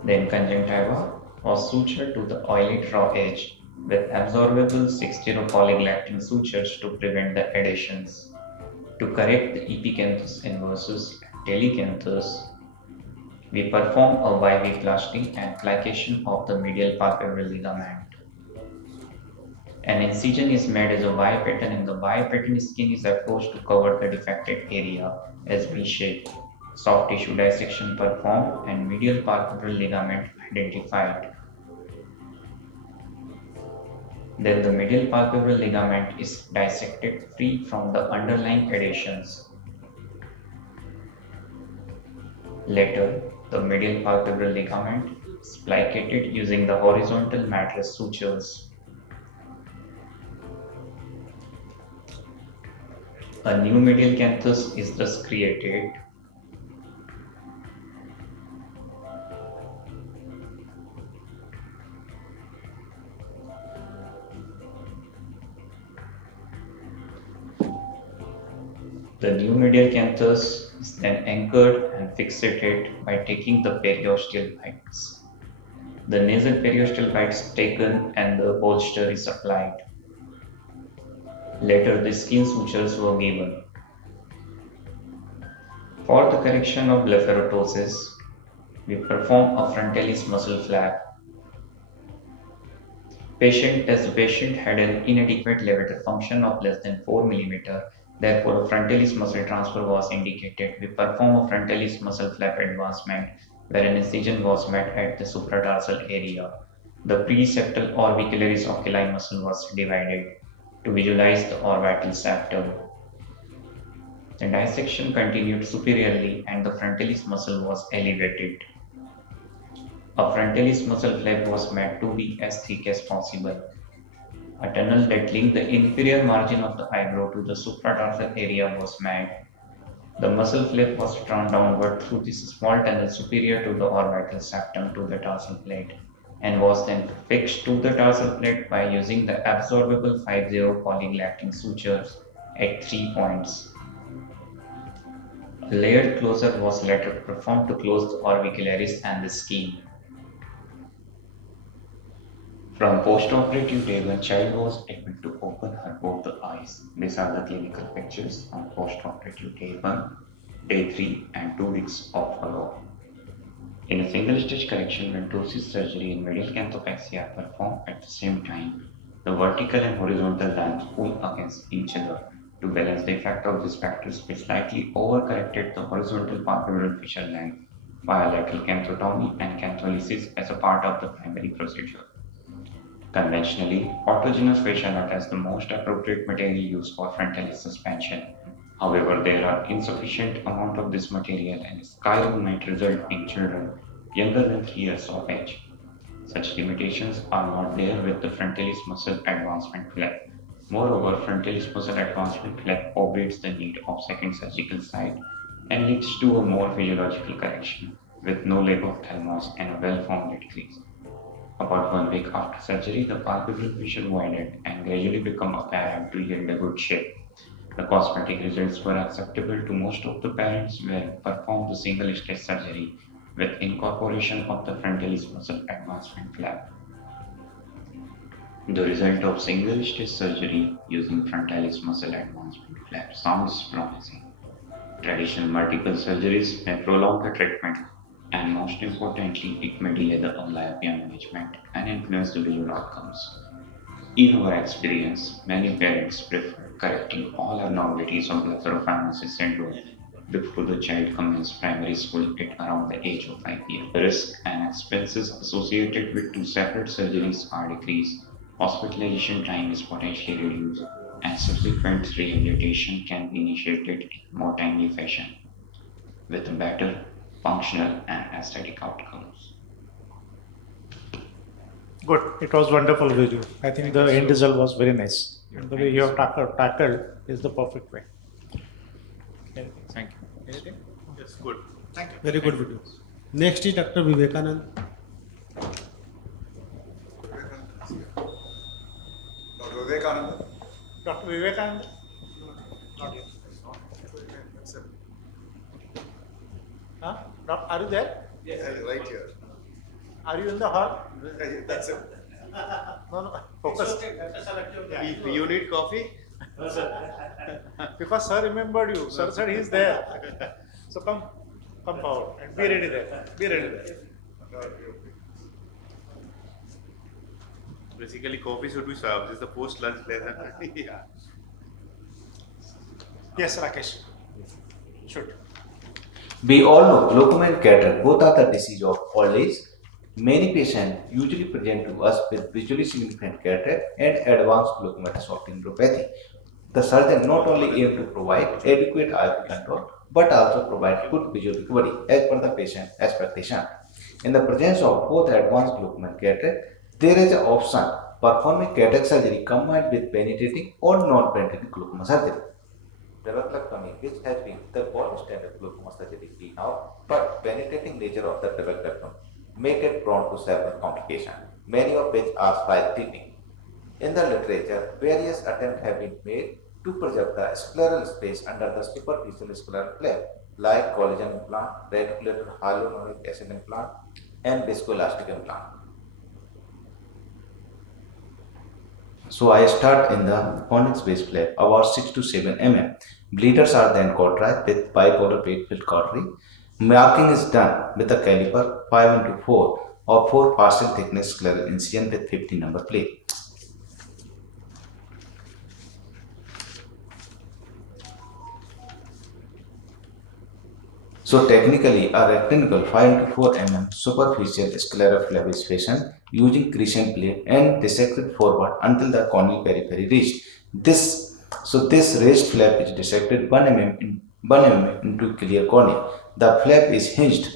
Then conjunctiva was sutured to the eyelid raw edge with absorbable 6-0 polyglactin sutures to prevent the adhesions. To correct the epicanthus inversus and telecanthus, we perform a YV-plasty and plication of the medial palpebral ligament. An incision is made as a Y pattern and the Y pattern skin is approached to cover the defected area as V-shape. Soft tissue dissection performed and medial palpebral ligament identified. Then the medial palpebral ligament is dissected free from the underlying adhesions. Later, the medial palpebral ligament is plicated using the horizontal mattress sutures. A new medial canthus is thus created. The new medial canthus is then anchored and fixated by taking the periosteal bites. The nasal periosteal bites is taken and the bolster is applied. Later, the skin sutures were given. For the correction of blepharotosis, we perform a frontalis muscle flap. As the patient had an inadequate levator function of less than 4 mm, therefore a frontalis muscle transfer was indicated. We perform a frontalis muscle flap advancement where an incision was made at the supratarsal area. The preseptal orbicularis oculi muscle was divided to visualize the orbital septum. The dissection continued superiorly and the frontalis muscle was elevated. A frontalis muscle flap was made to be as thick as possible. A tunnel that linked the inferior margin of the eyebrow to the supratarsal area was made. The muscle flap was drawn downward through this small tunnel superior to the orbital septum to the tarsal plate and was then fixed to the tarsal plate by using the absorbable 5-0 polygalactic sutures at 3 points. A layered closure was later performed to close the orbicularis and the skin. From post-operative day, when child was admitted to open her both the eyes. These are the clinical pictures on post-operative day 1, day 3 and 2 weeks of follow-up. In a single stage correction, when ptosis surgery and medial canthopexy are performed at the same time, the vertical and horizontal lines pull against each other. To balance the effect of these factors, we slightly overcorrected the horizontal palpebral fissure length bilateral canthotomy and cantholysis as a part of the primary procedure. Conventionally, autogenous fascia nut is the most appropriate material used for frontalis suspension. However, there are insufficient amount of this material and skyline might result in children younger than 3 years of age. Such limitations are not there with the frontalis muscle advancement flap. Moreover, frontalis muscle advancement flap obviates the need of second surgical site and leads to a more physiological correction with no lack of thalamus and a well-formed crease. About 1 week after surgery, the palpebral fissure widened and gradually became apparent to yield a good shape. The cosmetic results were acceptable to most of the parents who had performed the single-stage surgery with incorporation of the frontalis muscle advancement flap. The result of single-stage surgery using frontalis muscle advancement flap sounds promising. Traditional multiple surgeries may prolong the treatment and most importantly, it may delay the amblyopia management and influence the visual outcomes. In our experience, many parents prefer correcting all abnormalities of blepharophimosis syndrome before the child commences primary school at around the age of 5 years. The risk and expenses associated with 2 separate surgeries are decreased, hospitalization time is potentially reduced, and subsequent rehabilitation can be initiated in more timely fashion with better functional and aesthetic outcomes. Good. It was wonderful video. I think the end result was very nice. The way you have tackled is the perfect way. Okay. Thank you. Anything? Yes, good. Thank you. Very good video. Next is Dr. Vivekanand. Dr. Vivekananda. Dr. Vivekanand? Not yet. Huh? Are you there? Yes, right here. Are you in the hall? That's it. No, focus. You need coffee? No, sir. Because sir remembered you. Sir said he's there. So come forward and be ready there. Be ready there. Basically, coffee should be served. This is the post-lunch lesson. Yeah. Yes, Rakesh. Should. We all know glaucoma and cataract both are the disease of old age. Many patients usually present to us with visually significant cataract and advanced glaucomatous optic neuropathy. The surgeon not only aim to provide adequate IOP control but also provide good visual recovery as per the patient expectation. In the presence of both advanced glaucoma and cataract, there is an option performing cataract surgery combined with penetrating or non-penetrating glaucoma surgery. Trabeculectomy, which has been the gold standard glaucoma surgery till now, but penetrating nature of the trabeculectomy make it prone to several complications, many of which are life-threatening. In the literature, various attempts have been made to preserve the scleral space under the superficial scleral flap, like collagen implant, reticulated hyaluronic acid implant, and viscoelastic implant. So I start in the onyx base flap about 6 to 7 mm. Bleeders are then cauterized with bipolar plate filled cautery. Marking is done with a caliper 5 into 4 or 4 partial thickness scleral incision with 50 number plate. So technically, a rectangle 5 into 4 mm superficial scleral flap is fashioned using crescent plate and dissected forward until the corneal periphery reached. This raised flap is dissected 1 mm into clear cornea. The flap is hinged.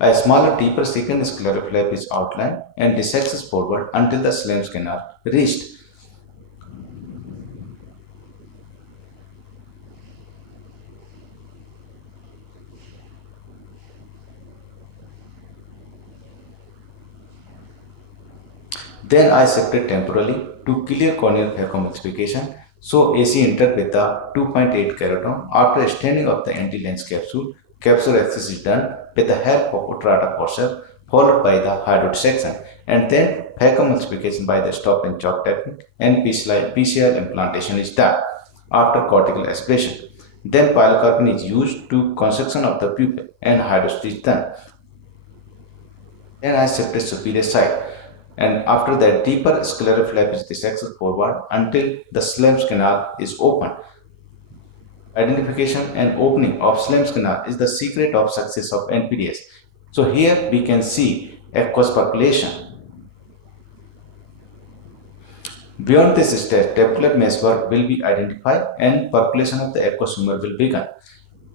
A smaller, deeper second scleral flap is outlined and dissects forward until the Schlemm's canal reached. Then I shifted temporarily to clear corneal phacoemulsification. So AC entered with the 2.8 keratome. After extending of the anti-lens capsule, capsule access is done with the help of Utrata posture, followed by the hydrodissection, and then phacoemulsification by the stop and chalk technique, and PCL implantation is done after cortical aspiration. Then pilocarpine is used to construction of the pupil and hydrostomy is done. Then I shifted superior side, and after that deeper scleral flap is dissected forward until the Schlemm's canal is open. Identification and opening of Schlemm's canal is the secret of success of NPDS. So here we can see aqueous percolation. Beyond this stage, tablet meshwork will be identified and percolation of the aqueous humor will begin.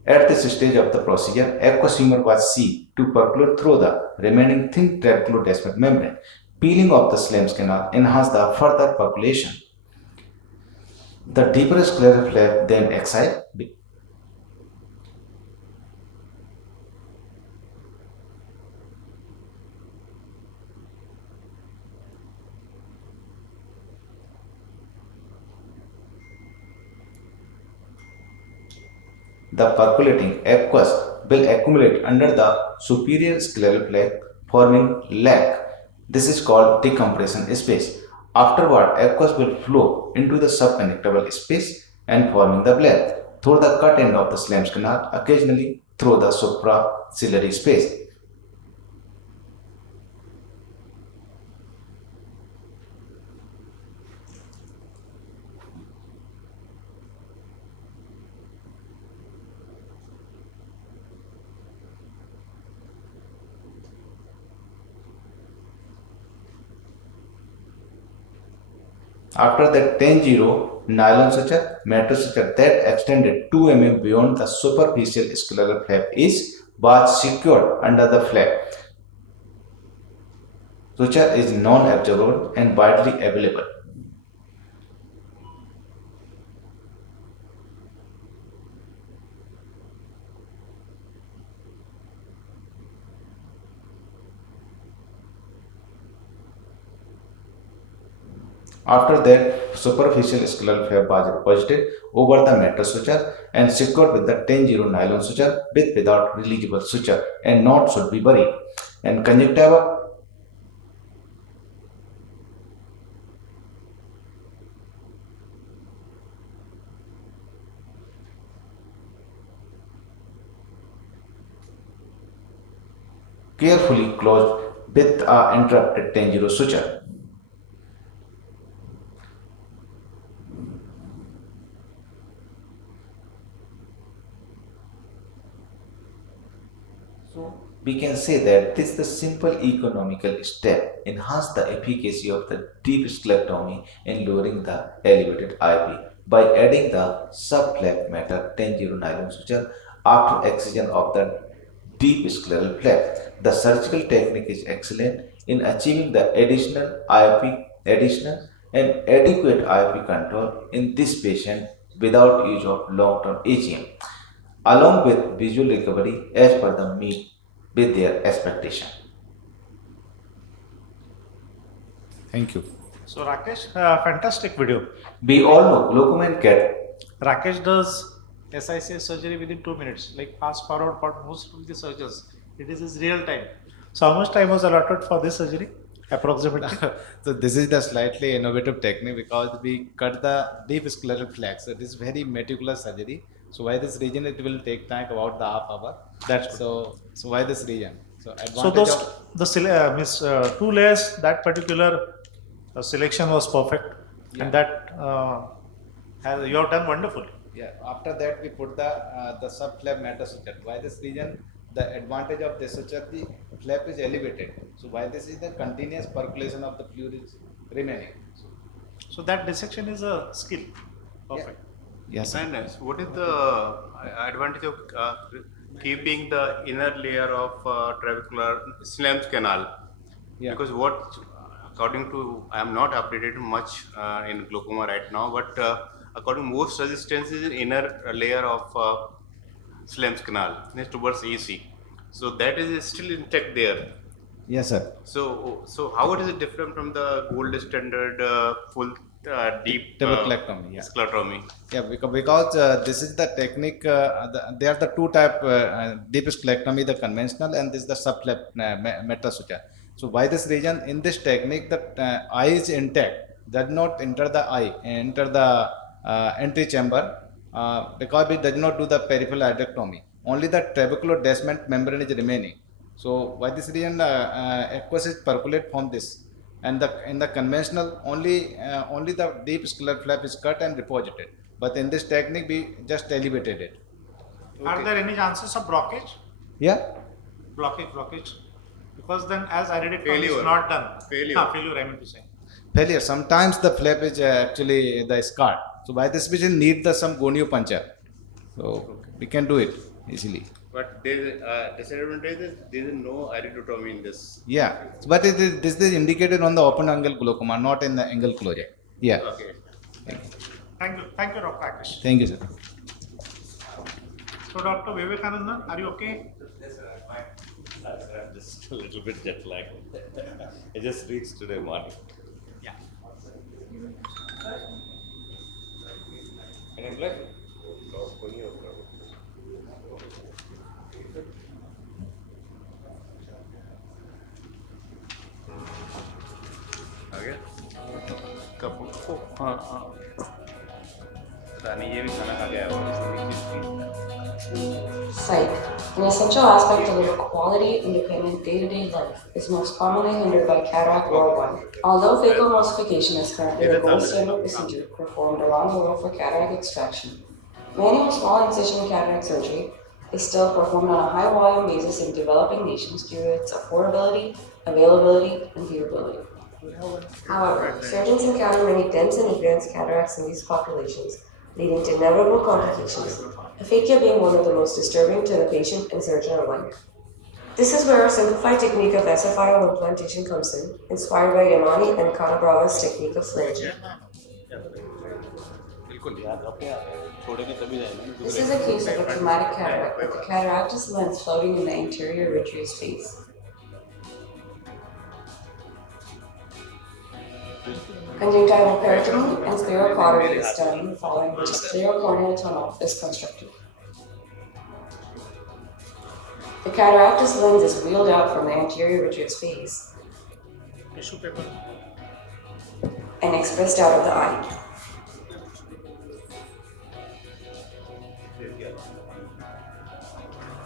At this stage of the procedure, aqueous humor was seen to percolate through the remaining thin trabeculodesmoid membrane. Peeling of the Schlemm's canal enhanced the further percolation. The deeper scleral flap then excised. The percolating aqueous will accumulate under the superior scleral flap, forming lac. This is called decompression space. Afterward, aqueous will flow into the subconnectable space and forming the bleb through the cut end of the Schlemm's canal, occasionally through the supraciliary space. After that 10-0 nylon suture, metal suture that extended 2 mm beyond the superficial scleral flap was secured under the flap. Suture is non-absorbable and widely available. After that, superficial scleral flap was deposited over the metal suture and secured with the 10-0 nylon suture with without releasable suture, and knot should be buried. And conjunctiva carefully closed with an interrupted 10-0 suture. So we can say that this the simple economical step enhance the efficacy of the deep sclerotomy in lowering the elevated IP by adding the subflap matter 10-0 nylon suture after excision of the deep scleral flap. The surgical technique is excellent in achieving the additional and adequate IP control in this patient without use of long-term AGM, along with visual recovery as per the meet with their expectation. Thank you. So Rakesh, fantastic video. We all know glaucoma and cat. Rakesh does SICS surgery within 2 minutes, like fast forward for most of the surgeons. It is his real time. So how much time was allotted for this surgery? Approximately. So this is the slightly innovative technique because we cut the deep scleral flaps. So this is very meticulous surgery. So why this region it will take time about the half hour. That's so why this region? So those two layers, that particular selection was perfect, and that you have done wonderful. Yeah. After that we put the subflap matter suture. Why this region? The advantage of this suture, the flap is elevated. So why this is the continuous percolation of the fluid is remaining. So that dissection is a skill. Perfect. Yes. And what is the advantage of keeping the inner layer of trabecular Schlems canal? Yeah. Because according to, I am not updated much in glaucoma right now, but according to most resistance is inner layer of Schlems canal next towards AC. So that is still intact there. Yes, sir. So how it is different from the gold standard full deep Trabeculectomy, sclerotomy? Yeah, because this is the technique. There are the two type deep sclerotomy, the conventional, and this is the subflap matter suture. So by this region, in this technique, the eye is intact, does not enter the eye, enter the entry chamber, because it does not do the peripheral iodectomy. Only the trabecular descent membrane is remaining. So by this region, aqueous is percolate from this, and in the conventional only the deep scleral flap is cut and deposited. But in this technique, we just elevated it. Are there any chances of blockage? Yeah. Blockage. Because then, as iodectomy is Failure. not done. Failure. Failure, I mean to say. Failure. Sometimes the flap is actually the scar. So by this we need some gonio puncture. So we can do it easily. But there is disadvantage is there is no iridotomy in this. Yeah, but this is indicated on the open angle glaucoma, not in the angle closure. Yeah. Okay. Thank you, Dr. Rakesh. Thank you, sir. So, Dr. Vivekanandan, are you okay? Yes, sir, I'm fine. I'm just a little bit jet lagged. I just reached today morning. Yeah. And I'm like, Okay. रानी ये भी खाना खा के आया होगा Psych, an essential aspect of the quality independent day-to-day life, is most commonly hindered by cataract worldwide. Although phacoemulsification is currently the gold standard procedure performed around the world for cataract extraction, manual small incision cataract surgery is still performed on a high-volume basis in developing nations due to its affordability, availability, and viewability. However, surgeons encounter many dense and advanced cataracts in these populations, leading to inevitable complications, aphakia being one of the most disturbing to the patient and surgeon alike. This is where our simplified technique of SFIO implantation comes in, inspired by Yamani and Calabrava's technique of flaring. This is a case of a traumatic cataract with the cataractus lens floating in the anterior vitreous phase. Conjunctival peritomy and sclerocardium is done, following which a sclerocorneal tunnel is constructed. The cataractus lens is wheeled out from the anterior vitreous phase and expressed out of the eye.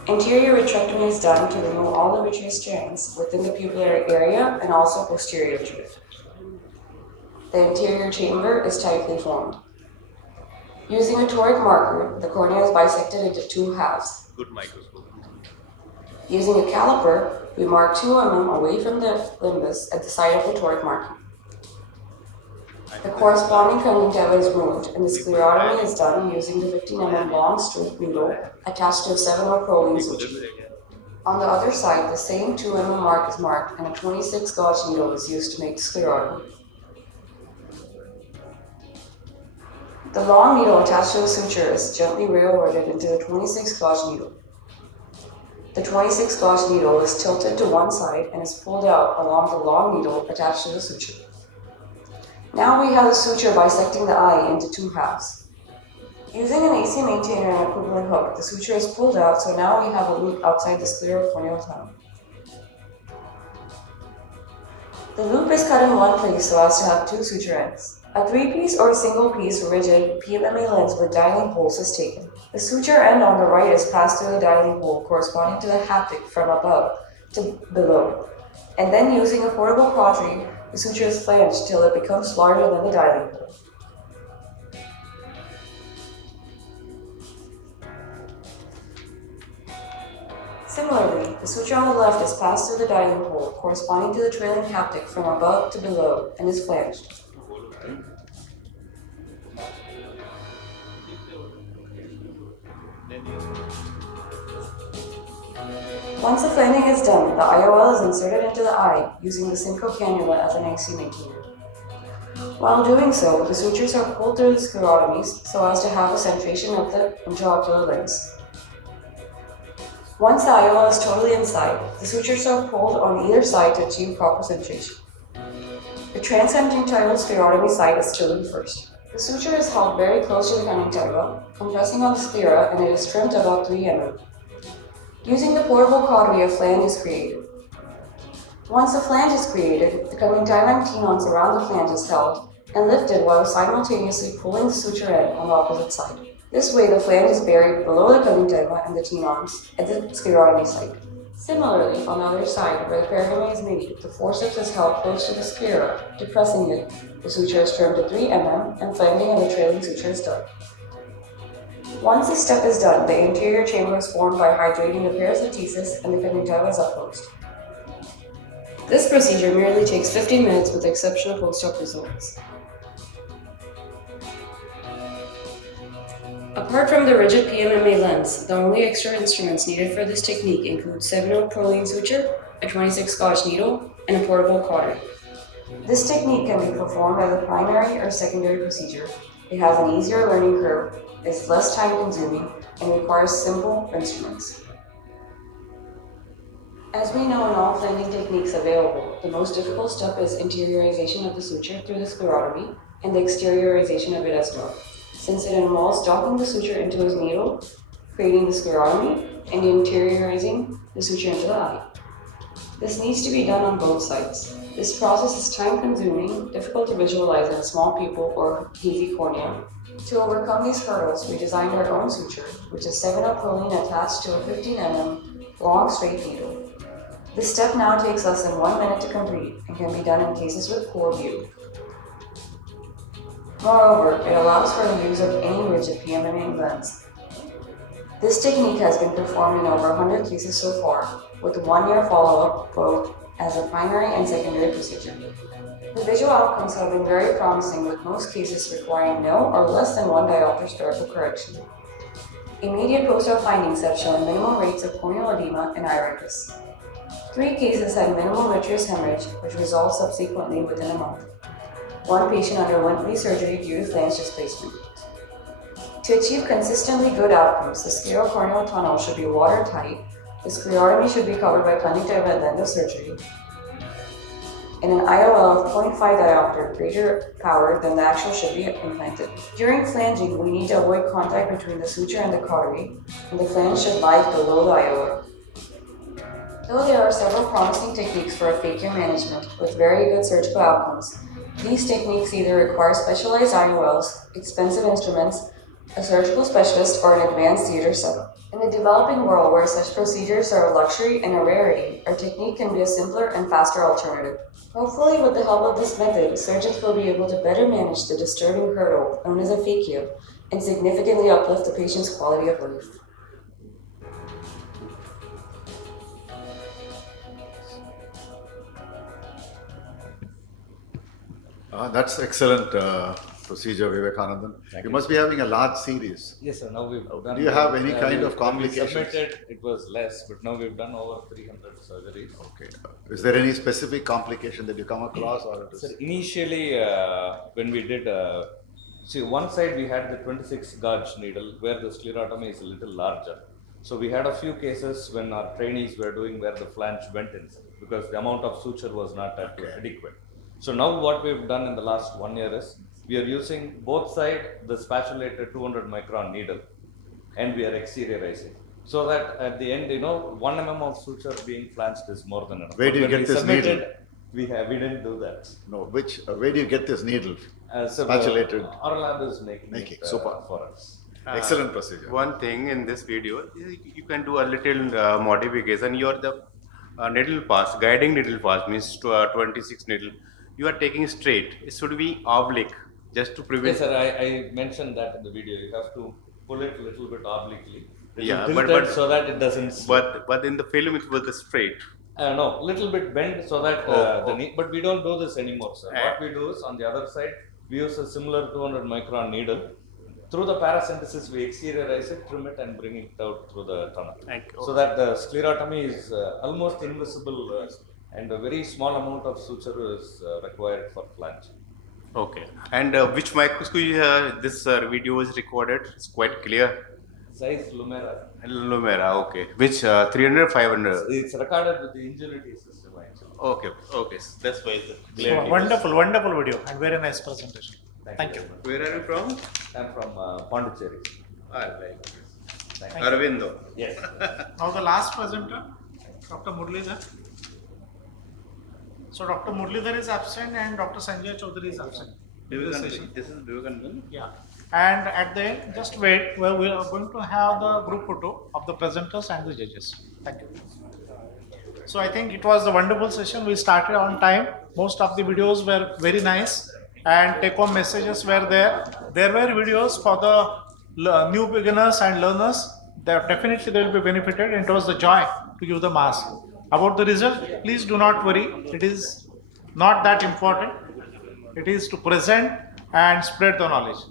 Anterior vitrectomy is done to remove all the vitreous strands within the pupillary area and also posterior to it. The anterior chamber is tightly formed. Using a toric marker, the cornea is bisected into two halves. Good microscope. Using a caliper, we mark 2 mm away from the limbus at the site of the toric marking. The corresponding conjunctiva is removed and the sclerotomy is done using the 15 mm long straight needle attached to a 7-0 proline suture. On the other side, the same 2 mm mark is marked and a 26 gauge needle is used to make the sclerotomy. The long needle attached to the suture is gently railroaded into the 26 gauge needle. The 26 gauge needle is tilted to one side and is pulled out along the long needle attached to the suture. Now we have the suture bisecting the eye into 2 halves. Using an AC maintainer and equivalent hook, the suture is pulled out, so now we have a loop outside the sclerocorneal tunnel. The loop is cut in one place so as to have 2 suture ends. A 3-piece or single-piece rigid PMMA lens with dialing holes is taken. The suture end on the right is passed through the dialing hole corresponding to the haptic from above to below, and then using a portable cautery, the suture is flanged till it becomes larger than the dialing hole. Similarly, the suture on the left is passed through the dialing hole corresponding to the trailing haptic from above to below and is flanged. Once the flanging is done, the IOL is inserted into the eye using the Synco cannula as an AC maintainer. While doing so, the sutures are pulled through the sclerotomies so as to have a centration of the intraocular lens. Once the IOL is totally inside, the sutures are pulled on either side to achieve proper centration. The transconjunctival sclerotomy site is chosen first. The suture is held very close to the conjunctiva, compressing on the sclera, and it is trimmed about 3 mm. Using the portable cautery, a flange is created. Once a flange is created, the conjunctiva and tenons around the flange is held and lifted while simultaneously pulling the suture end on the opposite side. This way, the flange is buried below the conjunctiva and the tenons at the sclerotomy site. Similarly, on the other side, where the perigamy is made, the forceps is held close to the sclera, depressing it. The suture is trimmed to 3 mm and flanging and the trailing suture is done. Once this step is done, the anterior chamber is formed by hydrating the paracentesis and the conjunctiva is upclosed. This procedure merely takes 15 minutes with exceptional post-op results. Apart from the rigid PMMA lens, the only extra instruments needed for this technique include 7-0 proline suture, a 26 gauge needle, and a portable cautery. This technique can be performed as a primary or secondary procedure. It has an easier learning curve, is less time consuming, and requires simple instruments. As we know in all flanging techniques available, the most difficult step is interiorization of the suture through the sclerotomy and the exteriorization of it as well, since it involves docking the suture into his needle, creating the sclerotomy, and interiorizing the suture into the eye. This needs to be done on both sides. This process is time-consuming, difficult to visualize in a small pupil or hazy cornea. To overcome these hurdles, we designed our own suture, which is 7-0 proline attached to a 15 mm long straight needle. This step now takes less than 1 minute to complete and can be done in cases with poor view. Moreover, it allows for the use of any rigid PMMA lens. This technique has been performed in over 100 cases so far, with 1-year follow-up both as a primary and secondary procedure. The visual outcomes have been very promising, with most cases requiring no or less than 1 diopter spherical correction. Immediate post-op findings have shown minimal rates of corneal edema and iritis. 3 cases had minimal vitreous hemorrhage, which resolved subsequently within a month. 1 patient underwent resurgery due to flange displacement. To achieve consistently good outcomes, the sclerocorneal tunnel should be watertight, the sclerotomy should be covered by conjunctiva at the end of surgery, and an IOL of 0.5 diopter, greater power than the actual, should be implanted. During flanging, we need to avoid contact between the suture and the cautery, and the flange should lie below the IOL. Though there are several promising techniques for aphakia management with very good surgical outcomes, these techniques either require specialized IOLs, expensive instruments, a surgical specialist, or an advanced theater setup. In the developing world where such procedures are a luxury and a rarity, our technique can be a simpler and faster alternative. Hopefully, with the help of this method, surgeons will be able to better manage the disturbing hurdle known as aphakia and significantly uplift the patient's quality of life. That's excellent procedure, Vivekanandan. You must be having a large series. Yes, sir. Now we've done. Do you have any kind of when complications? we submitted, it was less, but now we've done over 300 surgeries. Okay. Is there any specific complication that you come across, or it is? Sir, initially, when we did, see, one side we had the 26 gauge needle where the sclerotomy is a little larger. So we had a few cases when our trainees were doing where the flange went inside because the amount of suture was not adequate. So now what we've done in the last 1 year is we are using both side the spatulated 200 micron needle and we are exteriorizing. So that at the end, 1 mm of suture being flanged is more than enough. Where do you get this needle? We didn't do that. No, where do you get this needle? So Spatulated. Our lab is making it super. for us. Excellent procedure. One thing in this video, you can do a little modification. The needle pass, guiding needle pass means 26 needle. You are taking straight. It should be oblique, just to prevent. Yes, sir. I mentioned that in the video. You have to pull it a little bit obliquely. Yeah, but so that it doesn't. But in the film it was straight. No, little bit bend so that but we don't do this anymore, sir. What we do is on the other side, we use a similar 200 micron needle. Through the paracentesis, we exteriorize it, trim it, and bring it out through the tunnel. So that the sclerotomy is almost invisible and a very small amount of suture is required for flange. Okay. And which microscope this video is recorded? It's quite clear. Zeiss Lumera. Lumera, okay. Which 300, 500? It's recorded with the Ingenuity system actually. Okay. That's why it's So, wonderful video and very nice presentation. Thank you. Where are you from? I'm from Pondicherry. Thank you. Arvindo. Yes. Now the last presenter, Dr. Murlidhar. So Dr. Murlidhar is absent and Dr. Sanjay Chaudhary is absent. This is Vivekanandan? Yeah. And at the end, just wait, we are going to have the group photo of the presenters and the judges. Thank you. So I think it was a wonderful session. We started on time. Most of the videos were very nice and take-home messages were there. There were videos for the new beginners and learners. Definitely they will be benefited, and it was the joy to give the mass. About the result, please do not worry. It is not that important. It is to present and spread the knowledge.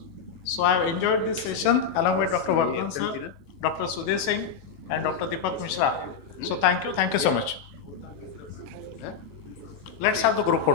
So I have enjoyed this session along with Dr. Varman sir, Dr. Sudhir Singh and Dr. Deepak Mishra. So thank you so much. Let's have the group photo.